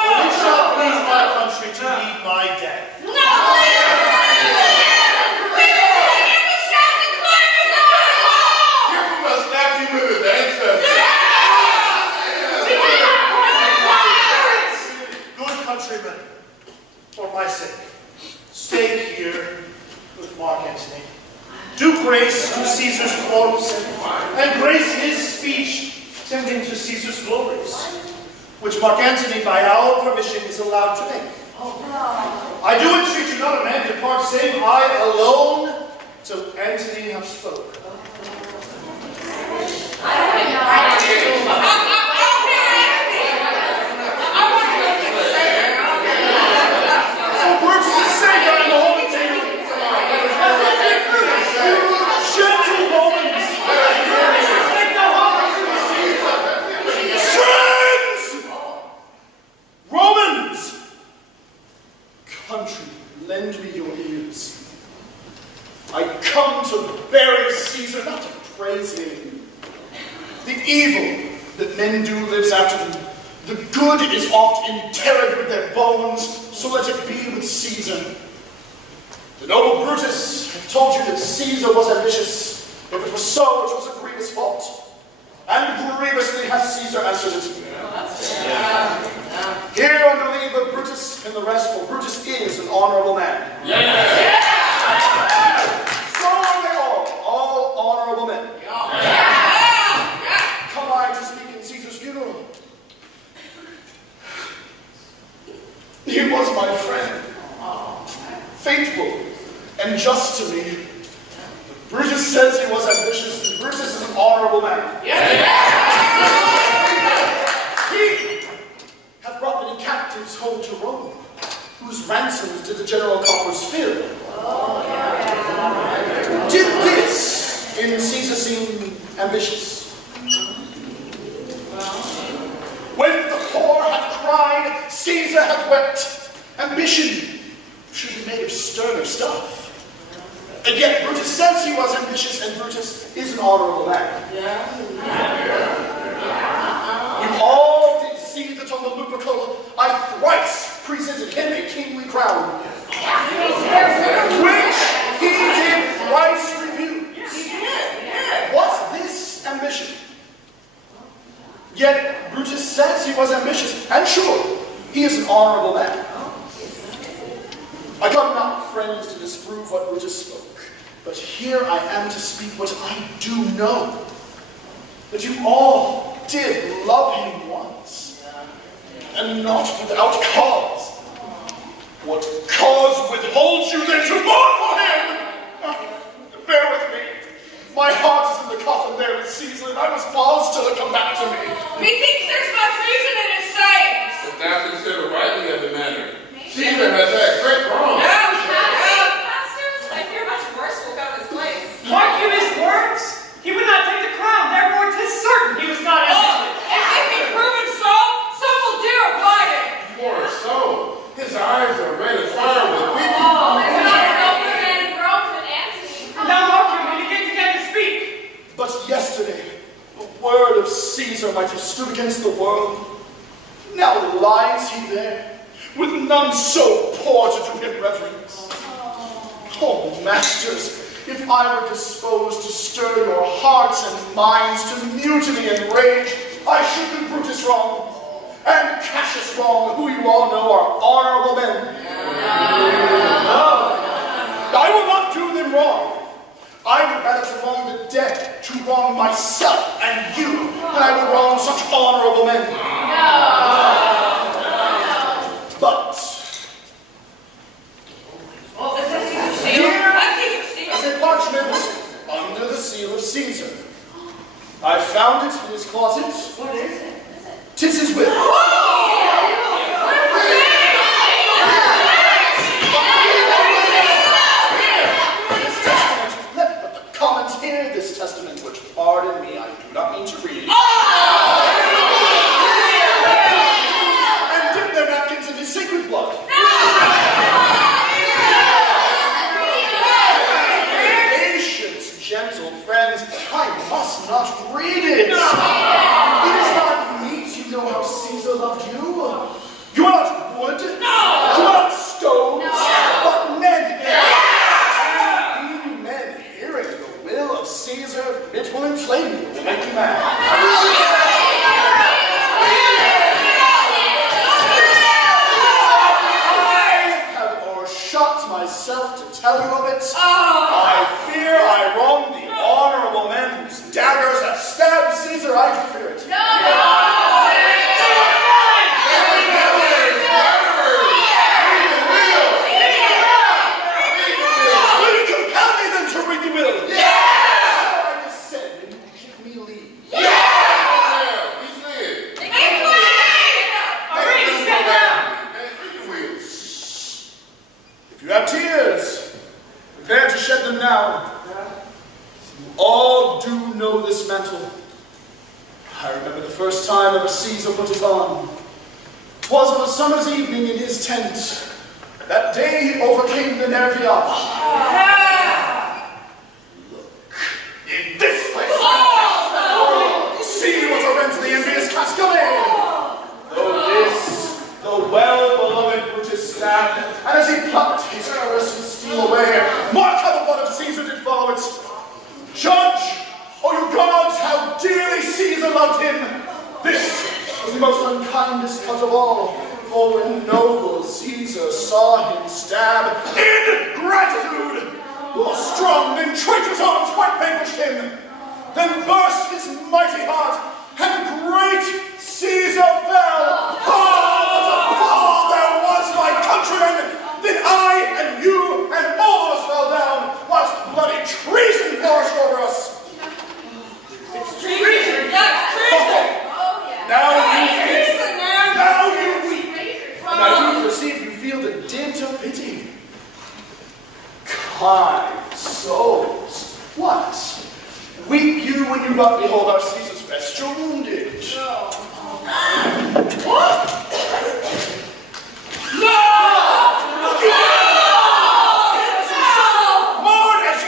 when it shall please my country to meet my death. Countrymen, for my sake, stay here with Mark Antony. Do grace to Caesar's corpse, and grace his speech tending to Caesar's glories, which Mark Antony, by our permission, is allowed to make. I do entreat you not a man depart, save I alone, till Antony have spoke. Lend me your ears. I come to bury Caesar, not to praise him. The evil that men do lives after them. The good is oft interred with their bones, so let it be with Caesar. The noble Brutus have told you that Caesar was ambitious. If it was so, it was a grievous fault. And grievously hath Caesar answered it. Here, under leave of Brutus and the rest, for Brutus is an honorable man. So are they all honorable men. Come I to speak in Caesar's funeral. He was my friend, faithful and just to me. Brutus says he was ambitious, and Brutus is an honorable man. He hath brought many captives home to Rome, whose ransoms did the general coffers fill. Did this in Caesar seem ambitious? When the poor had cried, Caesar hath wept. Ambition should be made of sterner stuff. And yet Brutus says he was ambitious, and Brutus is an honorable man. You all did see that on the Lupercal I thrice presented him a kingly crown, which he did thrice refuse. What's this ambition? Yet Brutus says he was ambitious, and sure, he is an honorable man. I come not, friends, to disprove what Brutus spoke, but here I am to speak what I do know. That you all did love him once, and not without cause. What cause withholds you then to mourn for him? Bear with me. My heart is in the coffin there with Caesar, and I must pause till it come back to me. Methinks there's much reason in his sayings. But thou consider rightly of the matter. Caesar has had great wrong. Masters, I fear much worse will come his place. Mark you his words? He would not take the crown, therefore 'tis certain he was not ambitious. If it be proven so, some will do abide it. Poor soul, his eyes are red as fire with weeping. There's not an open man in Rome than Antony. Now mark him, he begins again to speak. But yesterday, the word of Caesar might have stood against the world. Now lies he there, with none so poor to do him reverence. Oh, masters, if I were disposed to stir your hearts and minds to mutiny and rage, I should do Brutus wrong, and Cassius wrong, who you all know are honorable men. I will not do them wrong. I would rather to wrong the dead, to wrong myself and you, than I would wrong such honorable men. But here is a parchment under the seal of Caesar. I found it in his closet. What is it? 'Tis his will. This testament, let but the comments hear this testament, which, pardon me, I do not mean to read. And dip their napkins in his sacred blood. Patient, gentle friends, I must not read it. It is not meet you know how Caesar loved you. You are not wood. You are not stones. But men. And be men hearing the will of Caesar, it will inflame you and make you mad. Shut myself to tell you of it. I fear I wronged the honorable men whose daggers have stabbed Caesar. I do fear it. Will you compel me then to read the will? I just said, and you give me leave. If you have tears, prepare to shed them now. You all do know this mantle. I remember the first time ever Caesar put it on. 'Twas on a summer's evening in his tent. That day he overcame the Nervia. Look, in this place. See what rends the envious Castellane. Though this, the well-beloved Brutus stabbed, and as he plucked his curse and steal away, mark how the blood of Caesar did follow it. Judge, O you gods, how dearly Caesar loved him. This was the most unkindest cut of all, for when noble Caesar saw him stab, in gratitude, more strong than traitor's arms quite vanquished him, then burst his mighty heart, and great Caesar fell. Oh, what a fall there was, my countrymen! Then I and you and all of us fell down, whilst bloody treason flourished over us. It's treason! That's treason! Now you weep. Now you weep. And I do perceive you feel the dint of pity. Kind souls, what? Weep you when you but behold our Caesar's vesture wounded? What? No! Mourn as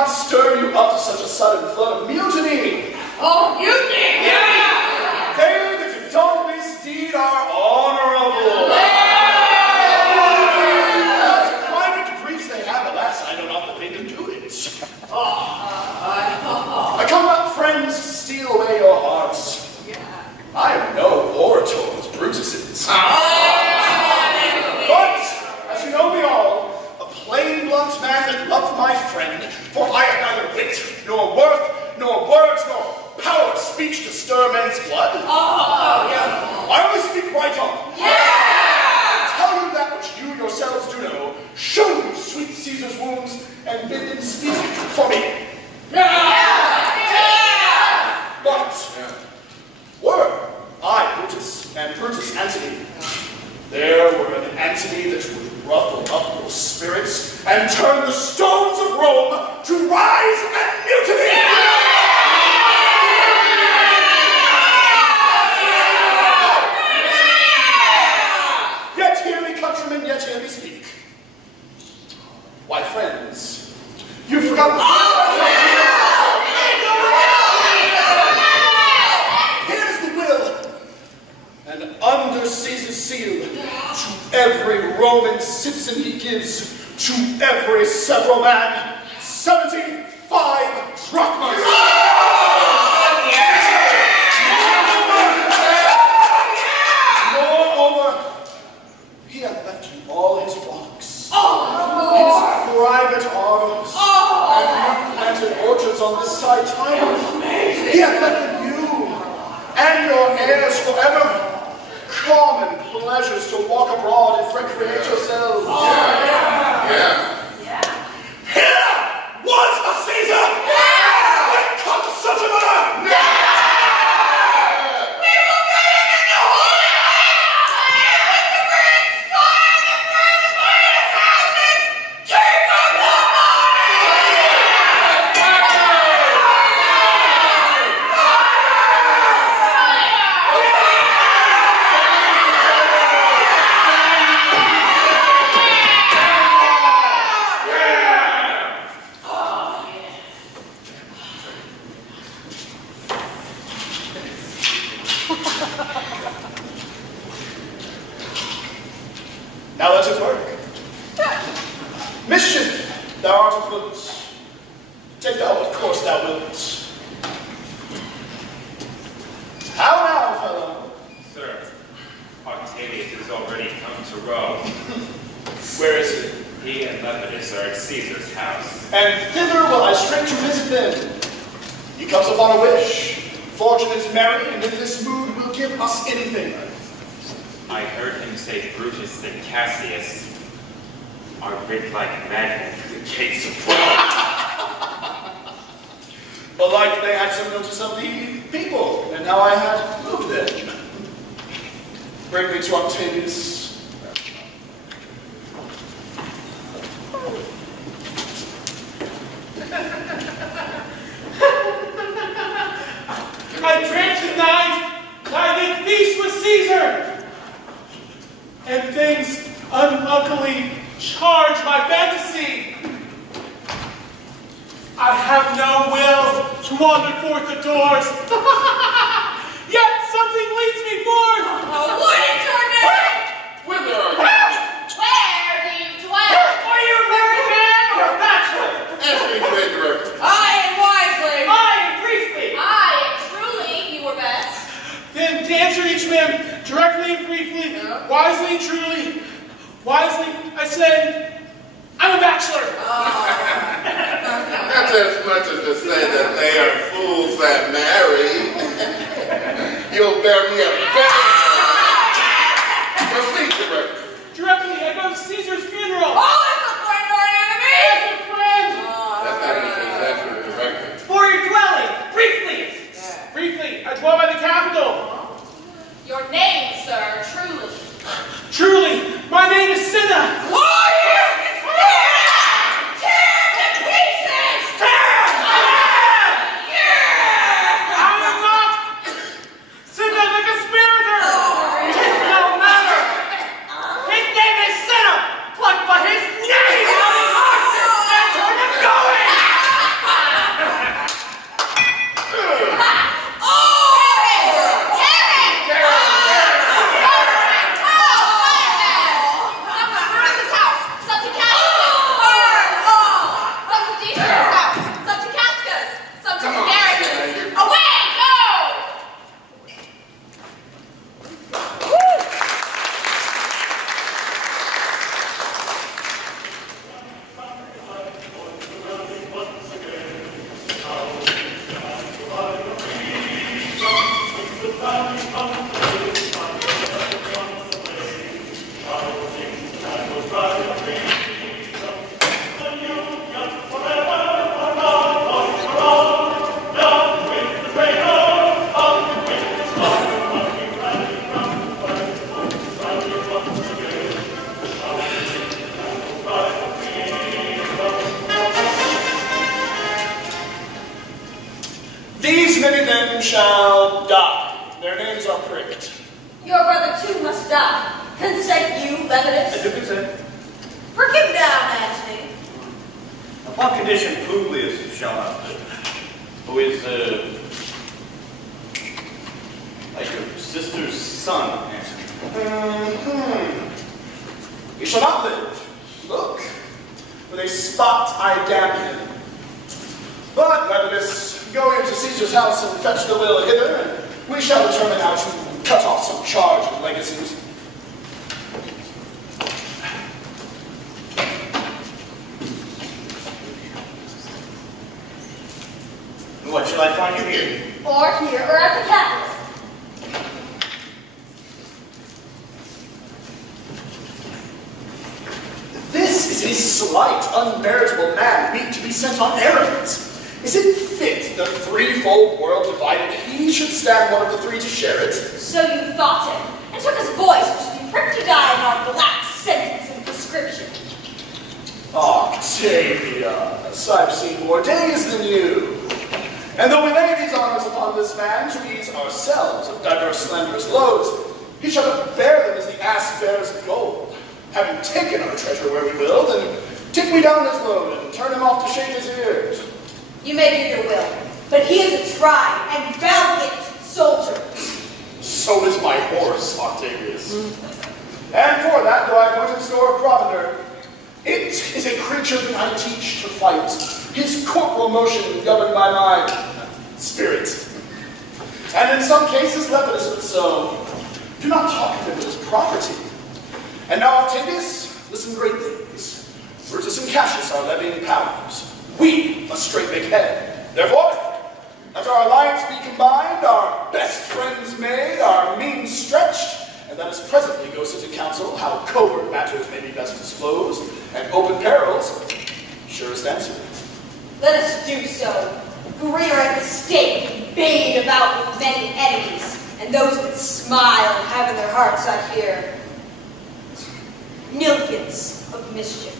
not stir you up to such a sudden flood of mutiny? Oh, mutiny! Yeah! They that have done this deed are honorable. As private griefs they have, alas, I know not that they can do it. I come not, friends, to steal away your hearts. I am no orator as Brutus is. But, as you know me all, a plain, blunt man that loves my friend, for I have neither wit, nor worth, nor words, nor power of speech to stir men's blood. I only speak right on. Tell you that which you yourselves do know. Show you sweet Caesar's wounds, and bid them speak for me. But, were I Brutus, and Brutus Antony, there were an Antony that would ruffle up your spirits and turn the stones of Rome to rise and mutiny! Yet hear me, countrymen, yet hear me speak. Why, friends, you've forgotten and under Caesar's seal, to every Roman citizen he gives, to every several man, 75 drachmas. Moreover, he hath left you all his flocks, his private arms, and planted orchards on this side time. He hath left you and your heirs forever common pleasures to walk abroad and recreate yourselves. Here was a Caesar! And cut such another! We will get him in the holy land! With the great sky and the bread of his houses! Keep up the Now let us work. Mischief, thou art afoot. Take thou what course thou wilt. How now, fellow? Sir, Octavius has already come to Rome. Where is he? He and Lepidus are at Caesar's house. And thither will I straight to visit them. He comes upon a wish. Fortune is merry, and in this mood will give us anything. I heard him say Brutus and Cassius are rid like madmen through the gates of Rome. Belike they had some notice of the people, and how I had moved them. Bring me to Octavius. I drank tonight, I did feast with Caesar, and things unluckily charge my fantasy. I have no will to wander forth the doors, yet something leads me forth. Oh, what is your name? Whither are you? Where do you dwell? Are you a married man or a bachelor? Answer me straight directly. I and wisely. I am briefly. I am truly, you were best. Then to answer each man directly and briefly, wisely and truly, wisely, I say, I'm a bachelor. That's as much as to say that they are fools that marry. You'll bear me a bang. Proceed directly. Directly, I go to Caesar's funeral. Oh, it's a friend or an enemy? As a friend. That's not even answer directly. For your dwelling, briefly. Briefly, I dwell by the Capitol. Your name, sir, truly. Truly, my name is Cinna. Oh, yes, it's here! Tear to pieces! Tear! Yeah! I am not Cinna the conspirator. These many men shall die. Their names are pricked. Your brother too must die. Consent you, Lepidus? I do consent. Prick him down, Antony. Upon condition Publius shall not live, who is, like your sister's son, Antony. He shall not live. Look, with a spot I damn him. But Lepidus, go into Caesar's house and fetch the will hither, and we shall determine how to cut off some charge of legacies. What shall I find you here? Or here, or at the Capitol. This is a slight, unmeritable man, meet to be sent on errands. Is it fit the threefold world divided, he should stand one of the three to share it? So you thought him, and took his voice, which should be pricked to die in our black sentence and prescription. Octavius, I've seen more days than you. And though we lay these honors upon this man to ease ourselves of diverse slanderous loads, he shall but bear them as the ass bears gold. Having taken our treasure where we will, then take me down his load and turn him off to shake his ears. You may do your will, but he is a tried and valiant soldier. So is my horse, Octavius. And for that do I put in store of provender. It is a creature that I teach to fight, his corporal motion governed by my spirit. And in some cases, Lepidus would so. Do not talk of him as property. And now, Octavius, listen great things. Brutus and Cassius are levying powers. We must straight make head. Therefore, let our alliance be combined, our best friends made, our means stretched, and let us presently go sit in council how covert matters may be best disclosed, and open perils, surest answer. Let us do so. For we are at the stake, and bayed about with many enemies, and those that smile have in their hearts, I fear, millions of mischiefs.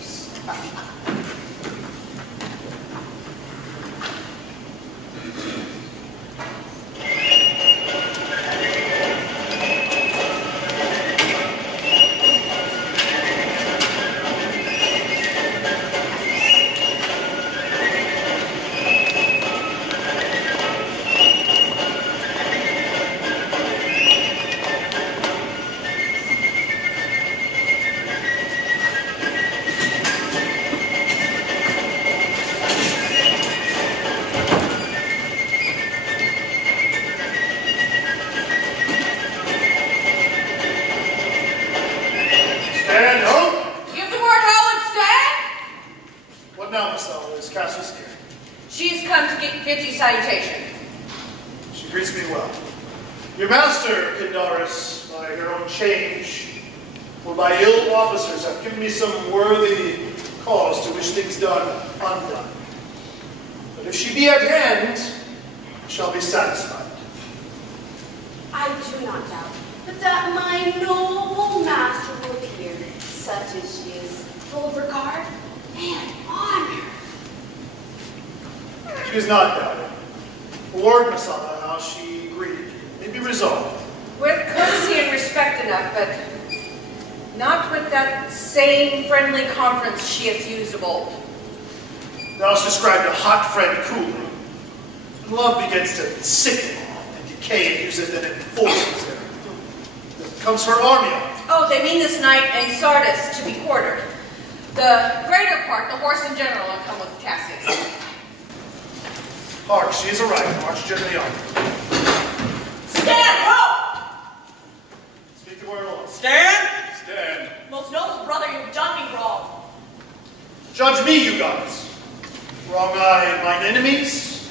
Thou hast described a hot friend coolly. Love begins to sicken and decay and uses then enforces him. Comes her army up. Oh, they mean this night in Sardis to be quartered. The greater part, the horse in general, will come with Cassius. Hark, she is arrived. March gently on. Stand, ho! Speak the word alone. Stand! Stand. Most noble brother, you've done me wrong. Judge me, you gods. Wrong I mine enemies?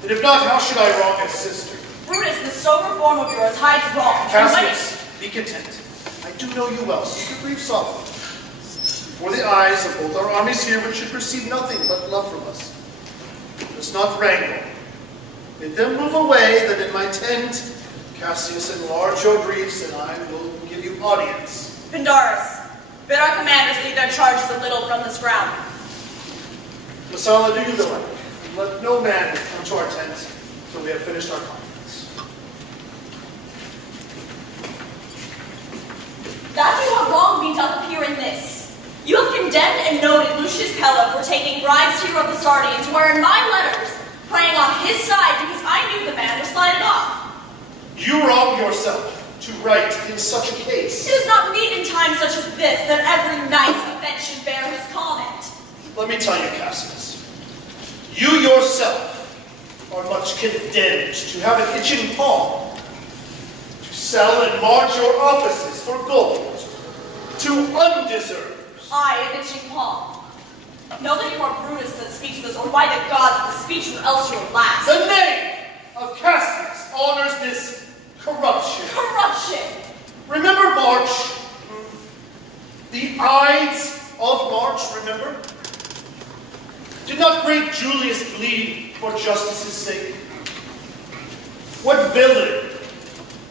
And if not, how should I wrong a sister? Brutus, the sober form of yours hides wrong. Cassius, be content. I do know you well, so you can breathe softly. Before the eyes of both our armies here, which should perceive nothing but love from us. Let us not wrangle. Bid them move away, that in my tent, Cassius enlarge your griefs, and I will give you audience. Pindarus, bid our commanders lead their charges a little from this ground. Messala, do you the like. Let no man come to our tent. till we have finished our conference. That you have wronged me doth appear in this. You have condemned and noted Lucius Pella for taking bribes here of the Sardians, wherein my letters, playing on his side because I knew the man was slided off. You wrong yourself to write in such a case. It is not meet in times such as this that every knight's offense should bear his comment. Let me tell you, Cassius, you yourself are much condemned to have an itching palm, to sell and march your offices for gold, to undeserved. I, an itching palm. Know that you are Brutus that speaks this, or by the gods, the speech or else your last. The name of Cassius honors this corruption. Corruption! Remember March? The Ides of March, remember? Did not great Julius bleed for justice's sake? What villain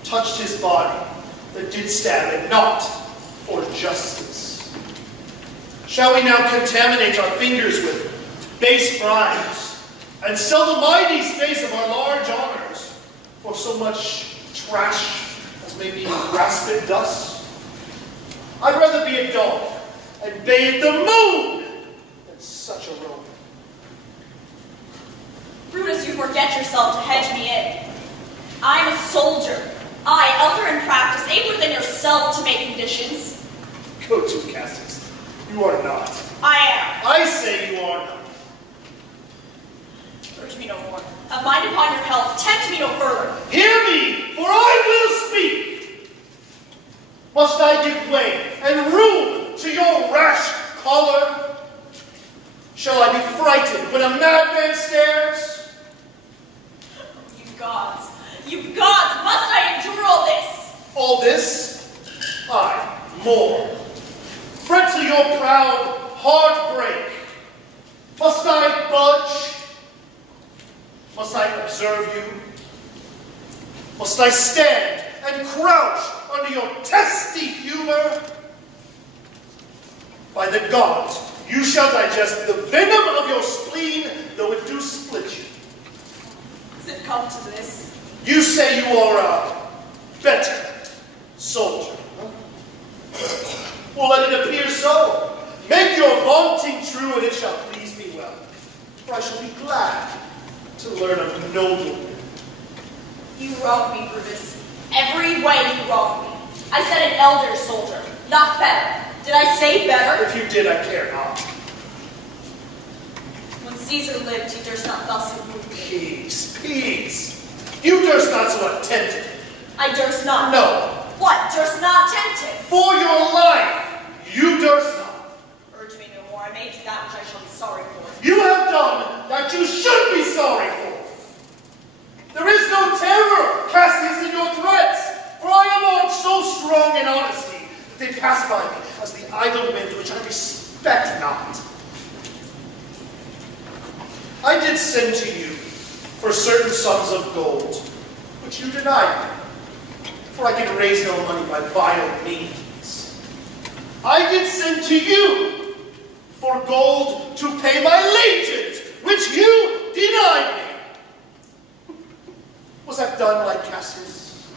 touched his body that did stab and not for justice? Shall we now contaminate our fingers with base bribes and sell the mighty space of our large honors for so much trash as may be grasped thus? I'd rather be a dog and bathe the moon than such a Roman. Brutus, you forget yourself to hedge me in. I am a soldier. I, elder in practice, abler than yourself to make conditions. Go to, Cassius. You are not. I am. I say you are not. Urge me no more. Have mind upon your health. Tempt me no further. Hear me, for I will speak. Must I give way and room to your rash choler? Shall I be frightened when a madman stares? You gods, must I endure all this? All this? Aye, more. Fret to your proud heart break. Must I budge? Must I observe you? Must I stand and crouch under your testy humor? By the gods, you shall digest the venom of your spleen, though it do split you. Has it come to this? You say you are a better soldier. Well, let it appear so. Make your vaunting true, and it shall please me well. For I shall be glad to learn of noble men. You wrong me, Brutus. Every way you wrong me. I said an elder soldier, not better. Did I say better? If you did, I care not. When Caesar lived, he durst not thus improve me. Peace, peace. You durst not so attempt it. I durst not. No. What? Durst not tempt it? For your life, you durst not. Urge me no more. I may do that which I shall be sorry for. You have done that you should be sorry for. There is no terror, Cassius, in your threats, for I am all so strong in honesty that they pass by me as the idle wind which I respect not. I did send to you for certain sums of gold, which you denied me, for I can raise no money by vile means. I did send to you for gold to pay my legions, which you denied me. Was that done like Cassius?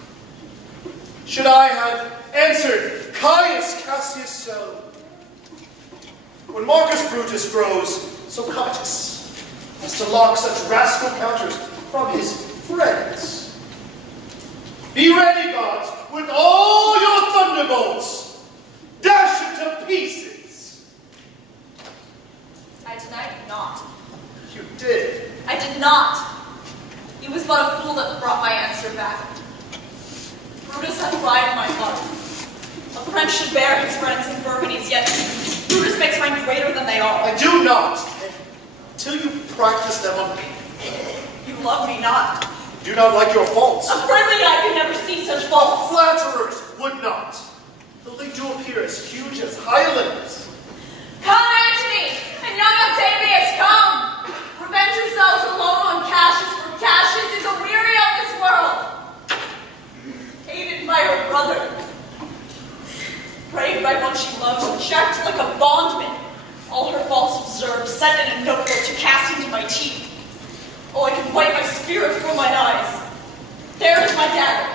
Should I have answered Caius Cassius so? When Marcus Brutus grows so covetous as to lock such rascal counters from his friends. Be ready, gods, with all your thunderbolts. Dash it to pieces. I denied it not. You did. I did not. He was but a fool that brought my answer back. Brutus hath bribed my heart. A friend should bear his friend's infirmities, yet Brutus makes mine greater than they are. I do not. Until you practice them on me. You love me not. Do not like your faults. A friendly eye could never see such faults. Flatterers would not, though they do appear as huge as highlands. Come, Antony, and young Octavius, come! Revenge yourselves alone on Cassius, for Cassius is aweary of this world. Hated by her brother. Prayed by one she loved, checked like a bondman. All her faults observed, sent in a notebook to cast into my teeth. Oh, I could wipe my spirit before mine eyes. There is my dagger.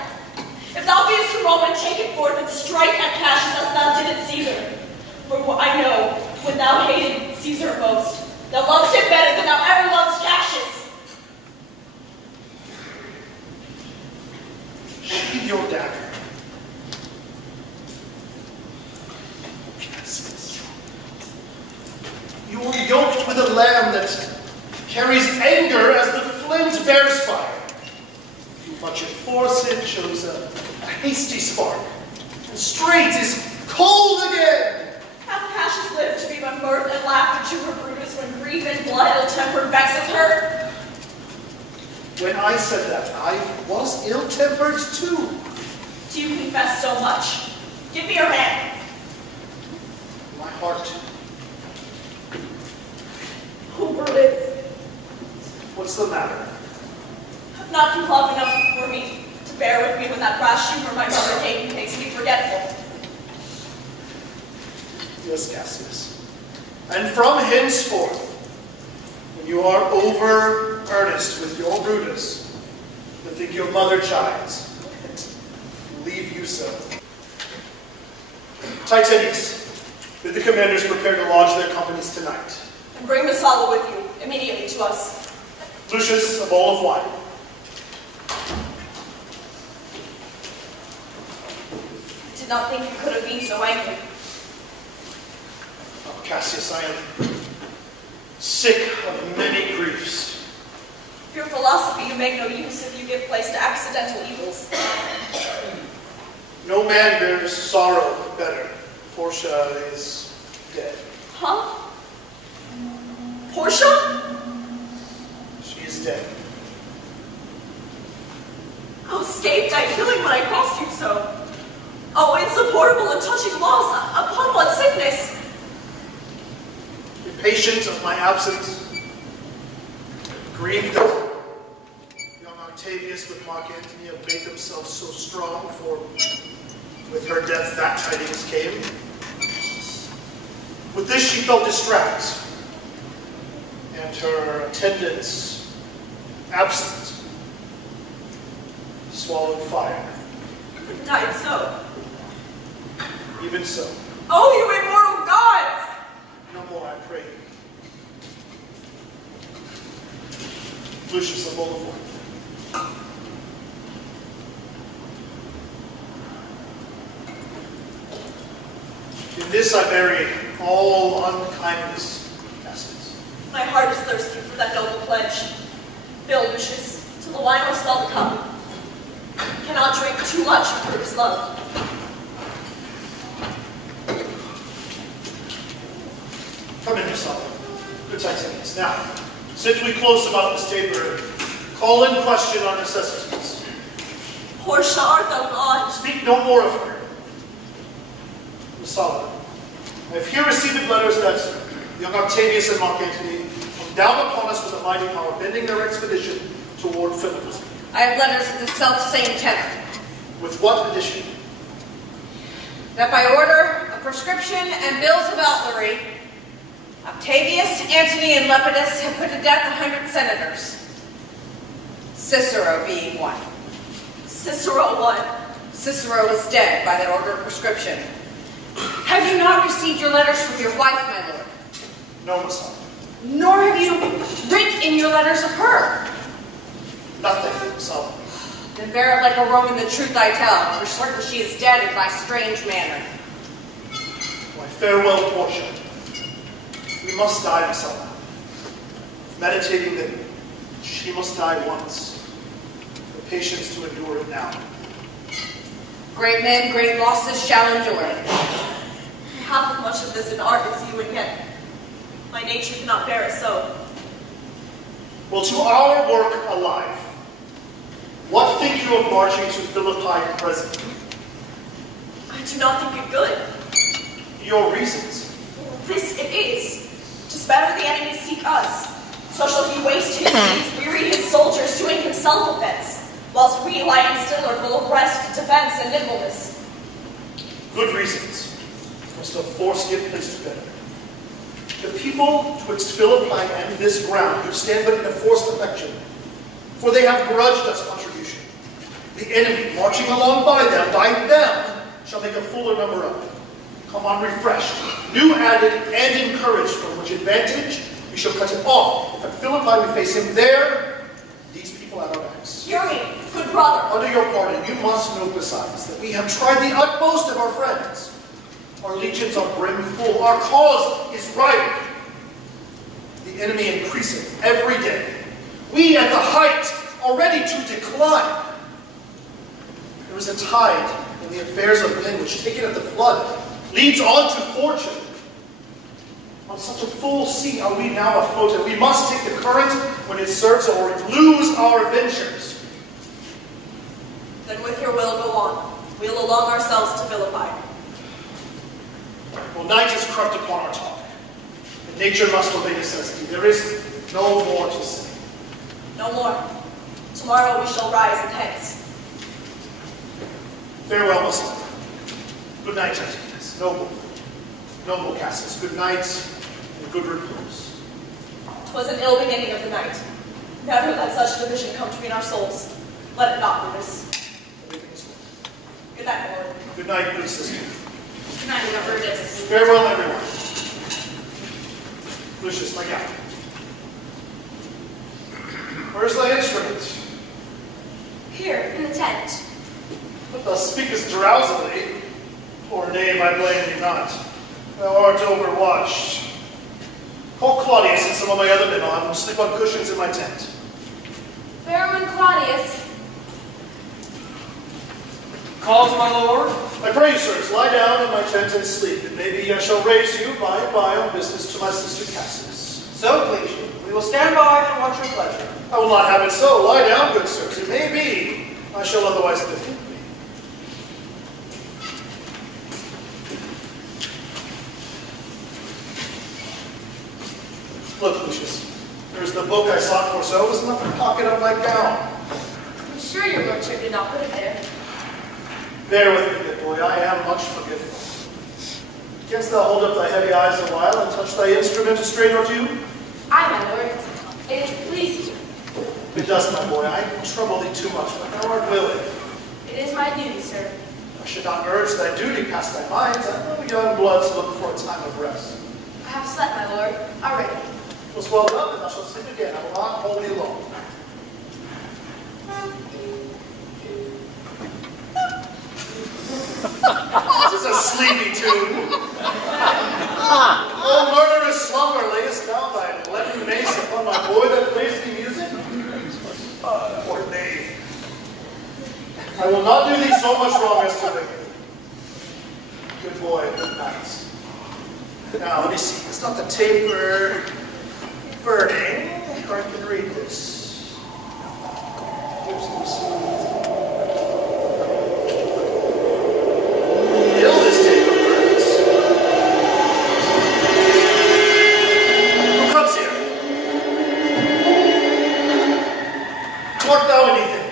If thou beest a Roman, take it forth and strike at Cassius as thou didst Caesar. For I know, when thou hated Caesar most, thou loved him better than thou ever loved Cassius. Sheathe your dagger. You are yoked with a lamb that carries anger as the flint bears fire. Too much enforce it shows a hasty spark, and straight is cold again. Hath Cassius lived to be but mirth and laughter to her Brutus when grief and blood ill-tempered vexeth her? When I said that, I was ill-tempered too. Do you confess so much? Give me your hand. My heart. Oh, Brutus. What's the matter? Not you love enough for me to bear with me when that rash humor my brother gave me makes me forgetful. Yes, Cassius. And from henceforth, when you are over earnest with your Brutus, to think your mother chides, leave you so. Titanius, bid the commanders prepare to lodge their companies tonight. And bring Messala with you immediately to us. Lucius, a bowl of wine. I did not think you could have been so angry. Oh, Cassius, I am sick of many griefs. Your philosophy you make no use if you give place to accidental evils. No man bears sorrow better. Portia is dead. Huh? Portia? She is dead. How escaped I feeling when I crossed you so? Oh, insupportable and touching loss, upon what sickness? Impatient of my absence, grieved that young Octavius with Mark Antony have made themselves so strong, for with her death that tidings came. With this she felt distract, and her attendants absent, swallowed fire. And died so. Even so. Oh, you immortal gods! No more, I pray you. Lucius, a bowl of wine. In this I bury all unkindness, Cassius. My heart is thirsty for that noble pledge. Fill, Lucius, till the wine or smell the cup. Cannot drink too much of Brutus' love. Come in, yourself. Good Titanius. Now, since we close about this taper, call in question our necessities. Portia, art thou gone? Speak no more of her. Messala, I have here received letters that young Octavius and Mark Antony come down upon us with a mighty power, bending their expedition toward Philippi. I have letters of the self-same tenor. With what addition? That by order of prescription and bills of outlawry, Octavius, Antony, and Lepidus have put to death 100 senators, Cicero being one. Cicero what? Cicero is dead by that order of prescription. Have you not received your letters from your wife, my lord? No, Messala. Nor have you written your letters of her. Nothing, Messala. Then bear it like a Roman the truth I tell, for certain she is dead in thy strange manner. My farewell, Portia. We must die, Messala. Meditating that she must die once. The patience to endure it now. Great men, great losses shall endure. Half as much of this in art as you, and yet my nature cannot bear it so. Well, to our work alive, what think you of marching to Philippi presently? I do not think it good. Your reasons? This it is. To better the enemy seek us. So shall he waste his deeds, weary his soldiers, doing himself offense, whilst we lying still are full of rest, defense, and nimbleness. Good reasons. Must of force give place to better. The people twixt Philippi and this ground, who stand but in a forced affection, for they have grudged us contribution. The enemy, marching along by them, shall make a fuller number of them. Come on refreshed, new added, and encouraged, from which advantage we shall cut it off. If at Philippi we face him there, these people at our backs. Hear me, good brother. Under your pardon, you must know besides that we have tried the utmost of our friends. Our legions are brimful, our cause is right. The enemy increasing every day. We at the height are ready to decline. There is a tide in the affairs of men which, taken at the flood, leads on to fortune. On such a full sea are we now afloat, and we must take the current when it serves or lose our ventures. Then with your will go on. We'll along ourselves to Philippi. Well, night is crept upon our talk, and nature must obey necessity. There is no more to say. No more. Tomorrow we shall rise and hence. Farewell, Muslim. Good night, gentlemen. Noble Cassius. Good night, and good repose. 'Twas an ill beginning of the night. Never let such division come between our souls. Let it not, Brutus. Good night, my lord. Good night, good sister. Good night, Brutus. Farewell, everyone. Lucius, my guy. Where's thy instrument? Here, in the tent. But thou speakest drowsily. Poor knave, I blame thee not. Thou art overwatched. Call Claudius and some of my other men on, sleep on cushions in my tent. Farewell, Claudius. Calls, my lord? I pray you, sirs, lie down in my tent and sleep, and maybe I shall raise you by and by on business to my sister Cassius. So please you. We will stand by and watch your pleasure. I will not have it so. Lie down, good sirs. It may be I shall otherwise bethink me. Look, Lucius, there's the book I sought for, so it was in the pocket of my gown. I'm sure your lordship did not put it there. Bear with me, good boy, I am much forgetful. Canst thou hold up thy heavy eyes a while and touch thy instrument a strain or two? Aye, my lord. It is pleased you. It does, my boy. I trouble thee too much, but thou art willing. It is my duty, sir. I should not urge thy duty past thy minds. I know young bloods look for a time of rest. I have slept, my lord, already. It was well done, and thou shalt sleep again. I will not hold thee long. This is a sleepy tune. Oh, murderous slumber, layest thou thy leaden mace upon my boy that plays thee music? Poor knave. I will not do thee so much wrong as to wake thee. Good boy, good night. Now, let me see. It's not the taper burning, or I can read this. Ill this taper burns. Who comes here? Art thou anything?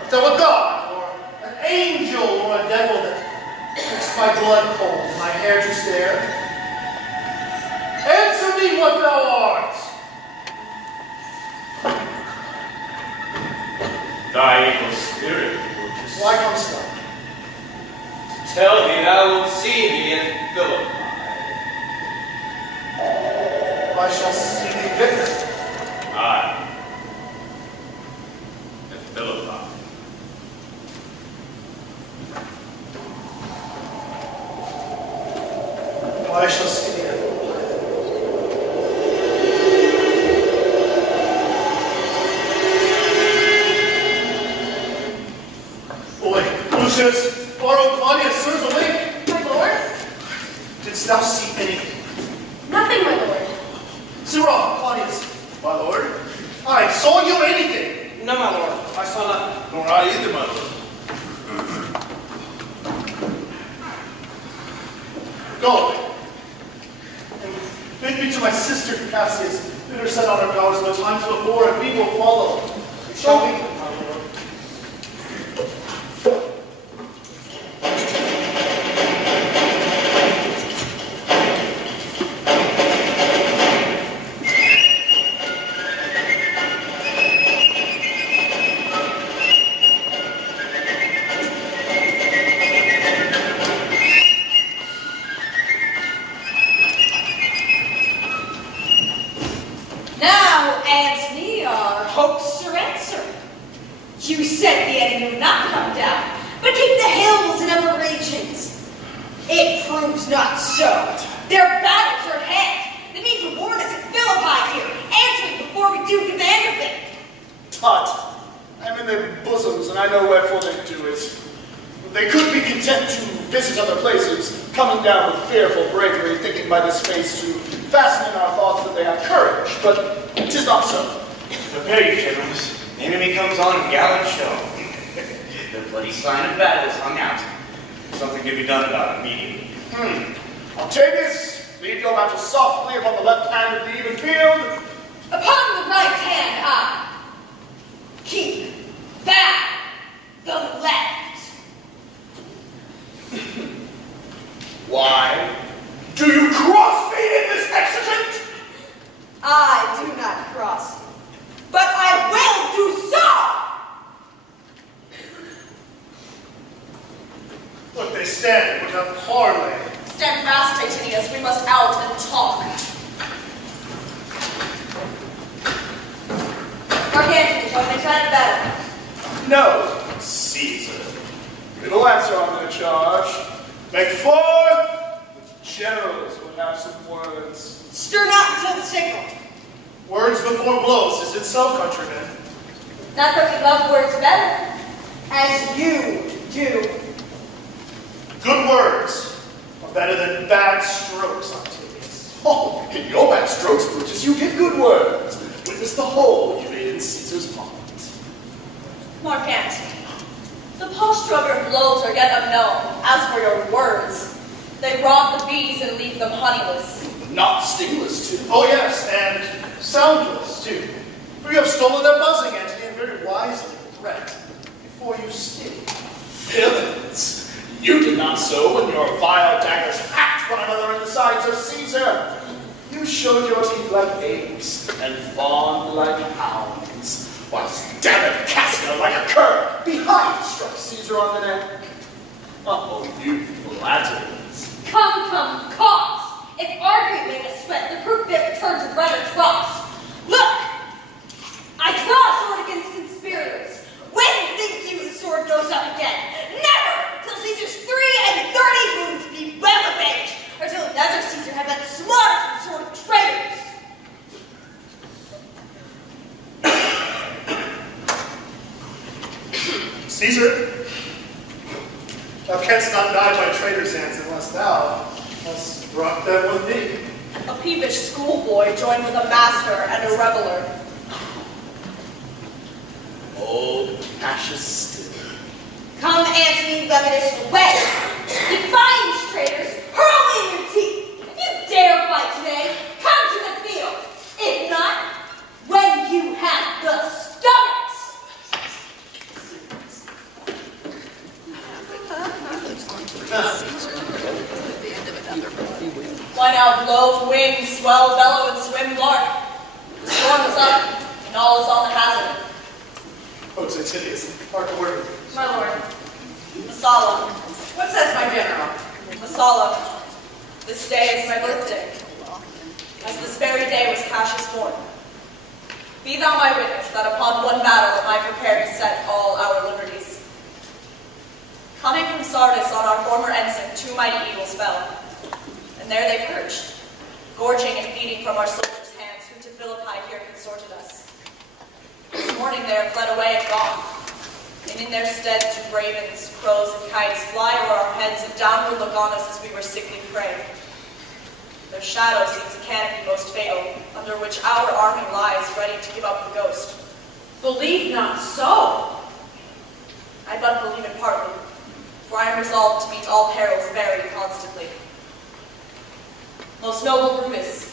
Art thou a god, or an angel, or a devil that makes my blood cold and my hair to stare? Answer me what thou art! Thy evil spirit, Brutus. Why comest thou? Tell thee thou wilt see me in Philippi. I shall see thee victor. Aye. At Philippi. I shall see thee. Lucius, borrow Claudius, sirs, awake. My lord? Didst thou see anything? Nothing, my lord. Sirrah, Claudius. My lord? I saw you anything? No, my lord. I saw nothing. Nor I either, my lord. Go away. And bid me to my sister Cassius. Bid her set on her powers no times before, and we will follow. Shall we? Antony, our hoaxer answer. You said the enemy would not come down, but keep the hills and upper regions. It proves not so. Their battles are ahead. They mean to warn us at Philippi here, answering before we do give anything. Tut. I'm in their bosoms, and I know wherefore they do it. They could be content to visit other places, coming down with fearful bravery, thinking by this space to fasten in our thoughts that they have courage, but 'tis not so. Prepare you, generals. The enemy comes on in gallant show. The bloody sign of battle is hung out. Something to be done about it immediately. Octavius, lead your battle softly upon the left hand of the even field. Upon the right hand, I keep back the left. Why do you cross me in this exigent? I do not cross you, but I will do so! Look, they stand without parley. Stand fast, Titinius. We must out and talk. Mark Antony, shall we try to battle? No, Caesar. We will answer on their charge. Make forth! The generals will have some words. Stir not until the signal. Words before blows, is it so, countrymen? Not that we love words better, as you do. Good words are better than bad strokes, Octavius. Oh, in your bad strokes, Brutus, you give good words. Witness the hole you made in Caesar's mind. Mark Antony, the posture of your blows are yet unknown. As for your words, they rob the bees and leave them honeyless. Not stingless, too. Oh, yes, and soundless, too. For you have stolen their buzzing, Antony, and very wisely threat before you sting. Villains! You did not so when your vile daggers hacked one another in the sides of Caesar. You showed your teeth like apes and fawned like hounds, whilst damned Casca, like a cur, behind struck Caesar on the neck. Oh, you flatterers. Come, cause. If arguing made us sweat, the proof that returns to rudder drops. Look! I draw a sword against conspirators. When think you the sword goes up again? Never! Till Caesar's 33 wounds be well avenged, or till another Caesar have that slaughtered sword of traitors. Caesar, thou canst not die by traitors' hands unless thou hast brought them with thee. A peevish schoolboy joined with a master and a reveler. Old Cassius still. Come, Antony, Lemonius, away! Defy these traitors, hurl me in your teeth! If you dare fight today, come to the field! If not, when you have the stomachs! Why now blow, wind, swell, bellow, and swim lark? The storm is up, and all is on the hazard. Oh, Titinius, hark a word. My lord. Messala. What says my general? Messala. This day is my birthday. As this very day was Cassius born. Be thou my witness that upon one battle am I prepared to set all our liberties. Coming from Sardis on our former ensign, 2 mighty eagles fell. And there they perched, gorging and feeding from our soldiers' hands, who to Philippi here consorted us. This morning they are fled away and gone, and in their stead do ravens, crows, and kites fly over our heads and downward look on us as we were sickly prey. Their shadow seems a canopy most fatal, under which our army lies ready to give up the ghost. Believe not so. I but believe it partly, for I am resolved to meet all perils very constantly. Most noble Brutus,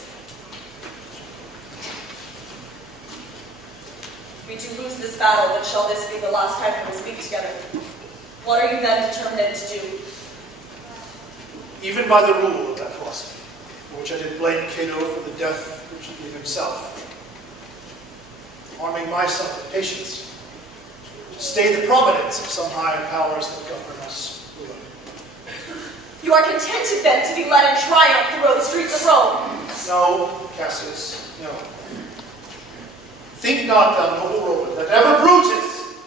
if we do lose this battle, then shall this be the last time we will speak together. What are you then determined to do? Even by the rule of that philosophy, for which I did blame Cato for the death which he gave himself, arming myself with patience, to stay the providence of some higher powers that govern us below. You are contented then to be led in triumph through the streets of Rome? No, Cassius, no. Think not, thou noble Roman, that ever Brutus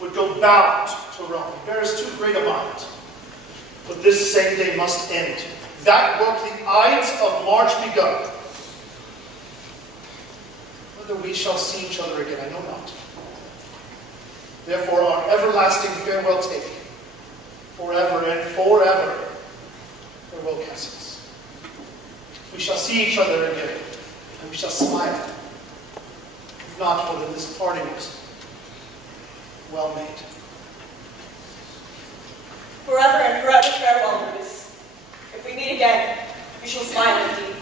would go bound to Rome. He bears too great a mind. But this same day must end. That work the Ides of March begun. Whether we shall see each other again, I know not. Therefore our everlasting farewell take, forever and forever. Farewell, Cassius. We shall see each other again, and we shall smile. If not, well, then this parting was well made. Forever and forever farewell, Brutus. If we meet again, we shall smile indeed.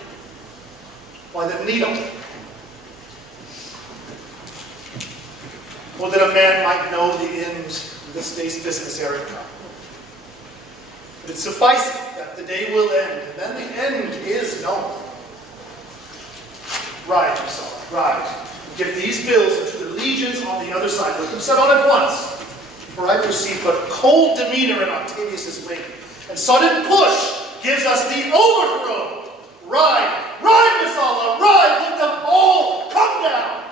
Why then needle? Or that a man might know the end of this day's business ere it come. But it sufficeth that the day will end, and then the end is known. Ride, Messala, ride. Give these bills unto the legions on the other side. Let them set on at once. For I perceive but cold demeanor in Octavius's wing, and sudden push gives us the overthrow. Ride, ride, Messala, ride. Let them all come down.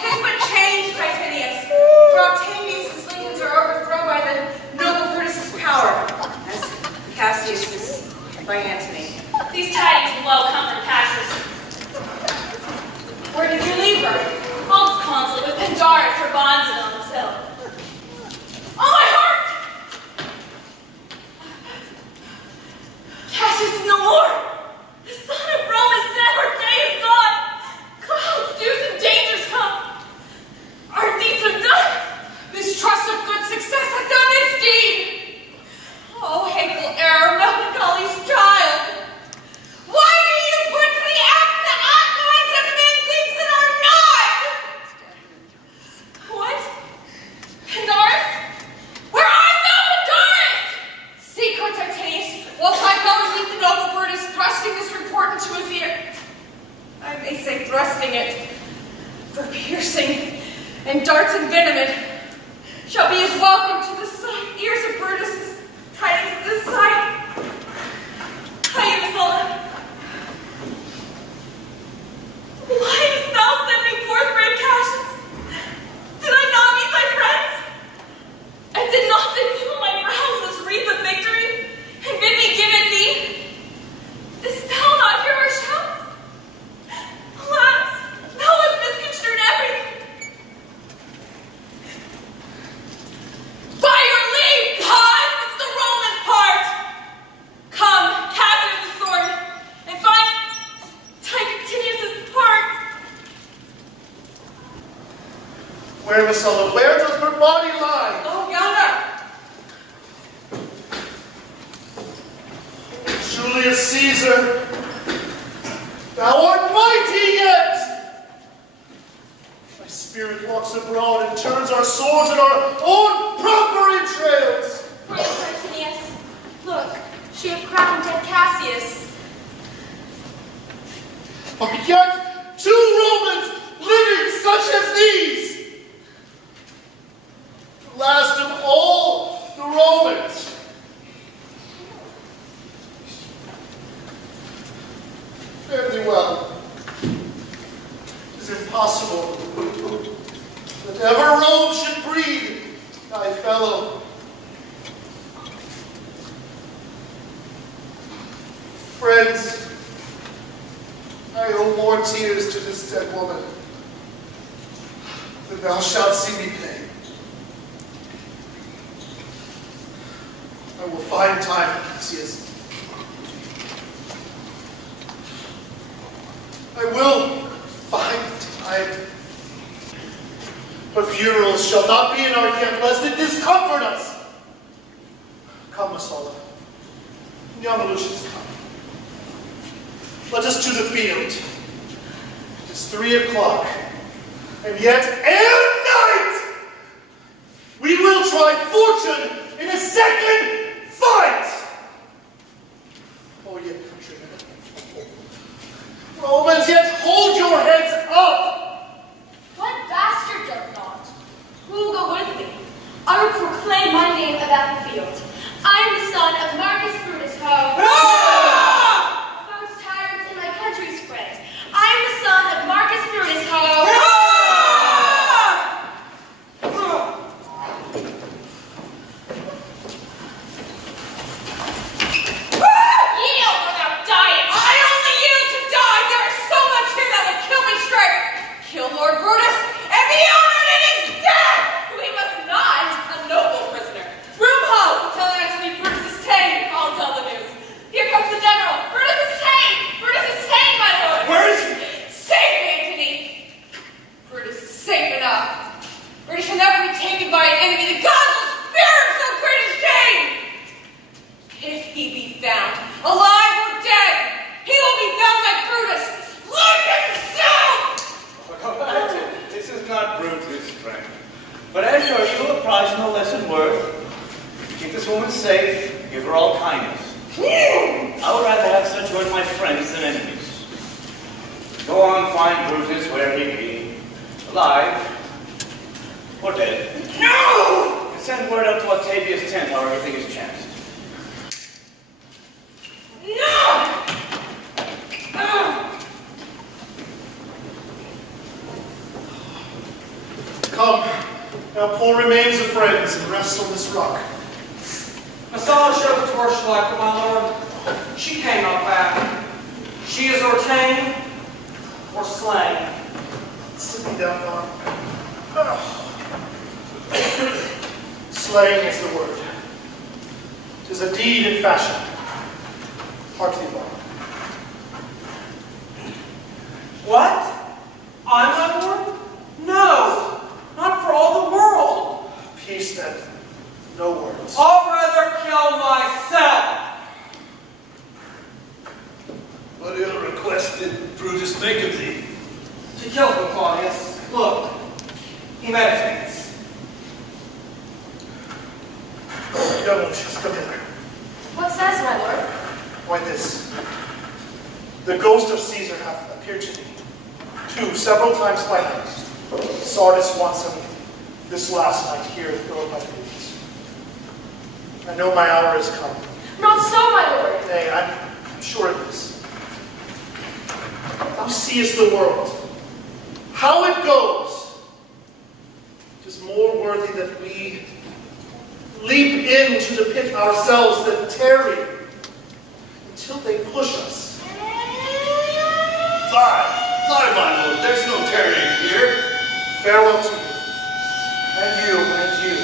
Tis but change, Titania. thrusting it, for piercing and darts envenomed, shall be as welcome to the ears of Brutus tidings of this sight. Hae, Messala, why hast thou sent me forth, great Cassius? Did I not meet thy friends? And did not they pull my brows as wreath of victory, and bid me give it thee? Didst thou not hear our shouts? Alas, thou hast misconstrued everything. By your leave, gods, it's the Roman part. Come, Cassius the sword, and find Titinius' heart. Where, Messala, where does her body lie? Oh, yonder. Julius Caesar, thou art mighty yet! Thy spirit walks abroad and turns our swords in our own proper entrails. Praise Titinius. Look, she hath crowned dead Cassius. But yet 2 Romans living such as these! The last of all the Romans. Fare thee well. It is impossible that ever Rome should breed thy fellow. Friends, I owe more tears to this dead woman than thou shalt see me pay. I will find time, Cassius. I will find time. Her funerals shall not be in our camp, lest it discomfort us. Come, Messala. Young Lucius, come. Let us to the field. It is 3 o'clock, and yet ere night we will try fortune in a second fight. Oh, ye countrymen. Romans, yet hold your heads up. What bastard doth not? Who will go with me? I will proclaim my name about the field. I am the son of Marcus Brutus, foes tyrants and my country's friend. I am the son of Marcus Brutus, Yield without dying. I only yield to die. There is so much here that would kill me straight. Kill Lord Brutus and be honored in his death. We must not. A noble prisoner. Room ho! Telling us to be Brutus is tame. I'll tell the news. Here comes the general. Brutus is tame. Brutus is tame, my lord. Where is he? Safe, Antony. Brutus is safe enough. Brutus shall never be taken by an enemy. The gods will spare him so great a shame. If he be found, alive or dead, he will be found like Brutus. Look at himself! This is not Brutus, friend. But I assure you a prize no less in worth. Keep this woman safe, give her all kindness. I would rather have such one my friends than enemies. Go on, find Brutus where he be, alive or dead. No! And send word up to Octavius' tent how everything is chanced. No! Come, now pull remains of friends and rest on this rock. Messala showed the torchlight, but my lord, she cannot back. She is or tame or slain. Sit me down, Lord. Slaying is the word. 'Tis a deed in fashion. Hark thee, Lord. What? I, my lord? No, not for all the world. Peace then. No words. I'll rather kill myself. What ill request did Brutus make of thee? To kill him, Claudius. Look, he meditates. Young Lucius, come hither. What says, my lord? Why this? The ghost of Caesar hath appeared to me. 2 several times by night. Sardis once, and this last night here at Philippi Fields. I know my hour has come. Not so, my lord. Nay, I'm sure it is. Thou seest the world, how it goes. It is more worthy that we leap into the pit ourselves than tarry until they push us. Fly, my lord, there's no tarrying here. Farewell to you, and you, and you.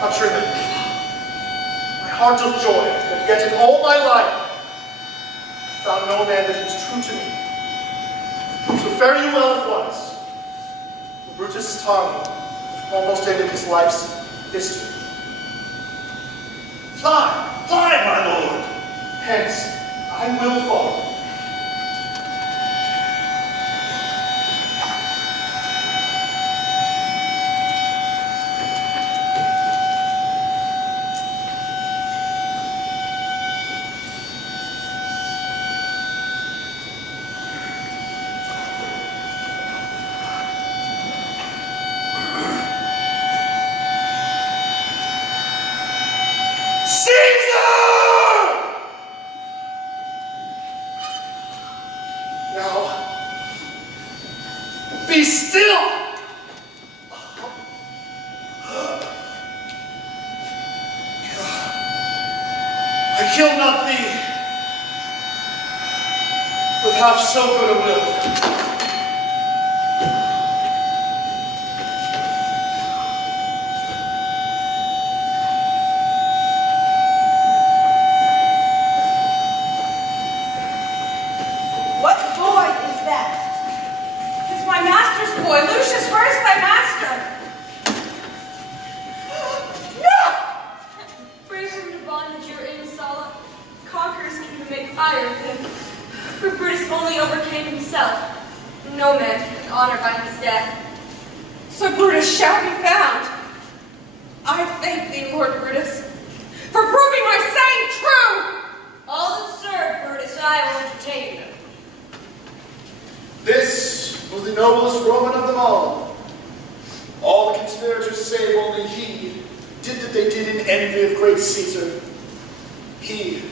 Countrymen, my heart of joy, that yet in all my life I found no man that is true to me. So fare you well at once. For Brutus' tongue almost ended his life's history. Fly, my lord. Hence, I will follow. Be still! I kill not thee with half so good a will. What boy is that? It's my master's boy. Lucius, where is thy master? No! Pray from the bondage you're in, Sulla. Conquerors can make fire of him. For Brutus only overcame himself. No man can honor by his death. So Brutus shall be found. I thank thee, Lord Brutus, for proving my saying true. All that serve, Brutus, I will entertain them. This was the noblest Roman of them all. All the conspirators save only he did that they did in envy of great Caesar. He,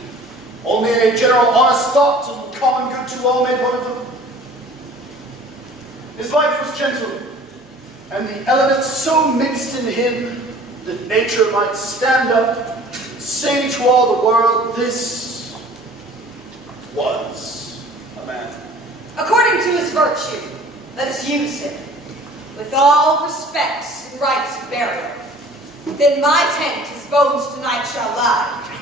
only in a general honest thought and common good to all, made one of them. His life was gentle, and the elements so mixed in him that nature might stand up and say to all the world, this was a man. According to his virtue, let us use him, with all respects and rites of burial. Within my tent his bones tonight shall lie,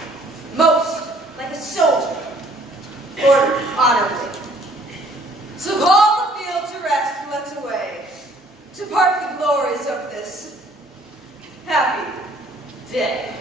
most like a soldier, ordered honorably. So call the field to rest and let's away, to part the glories of this happy day.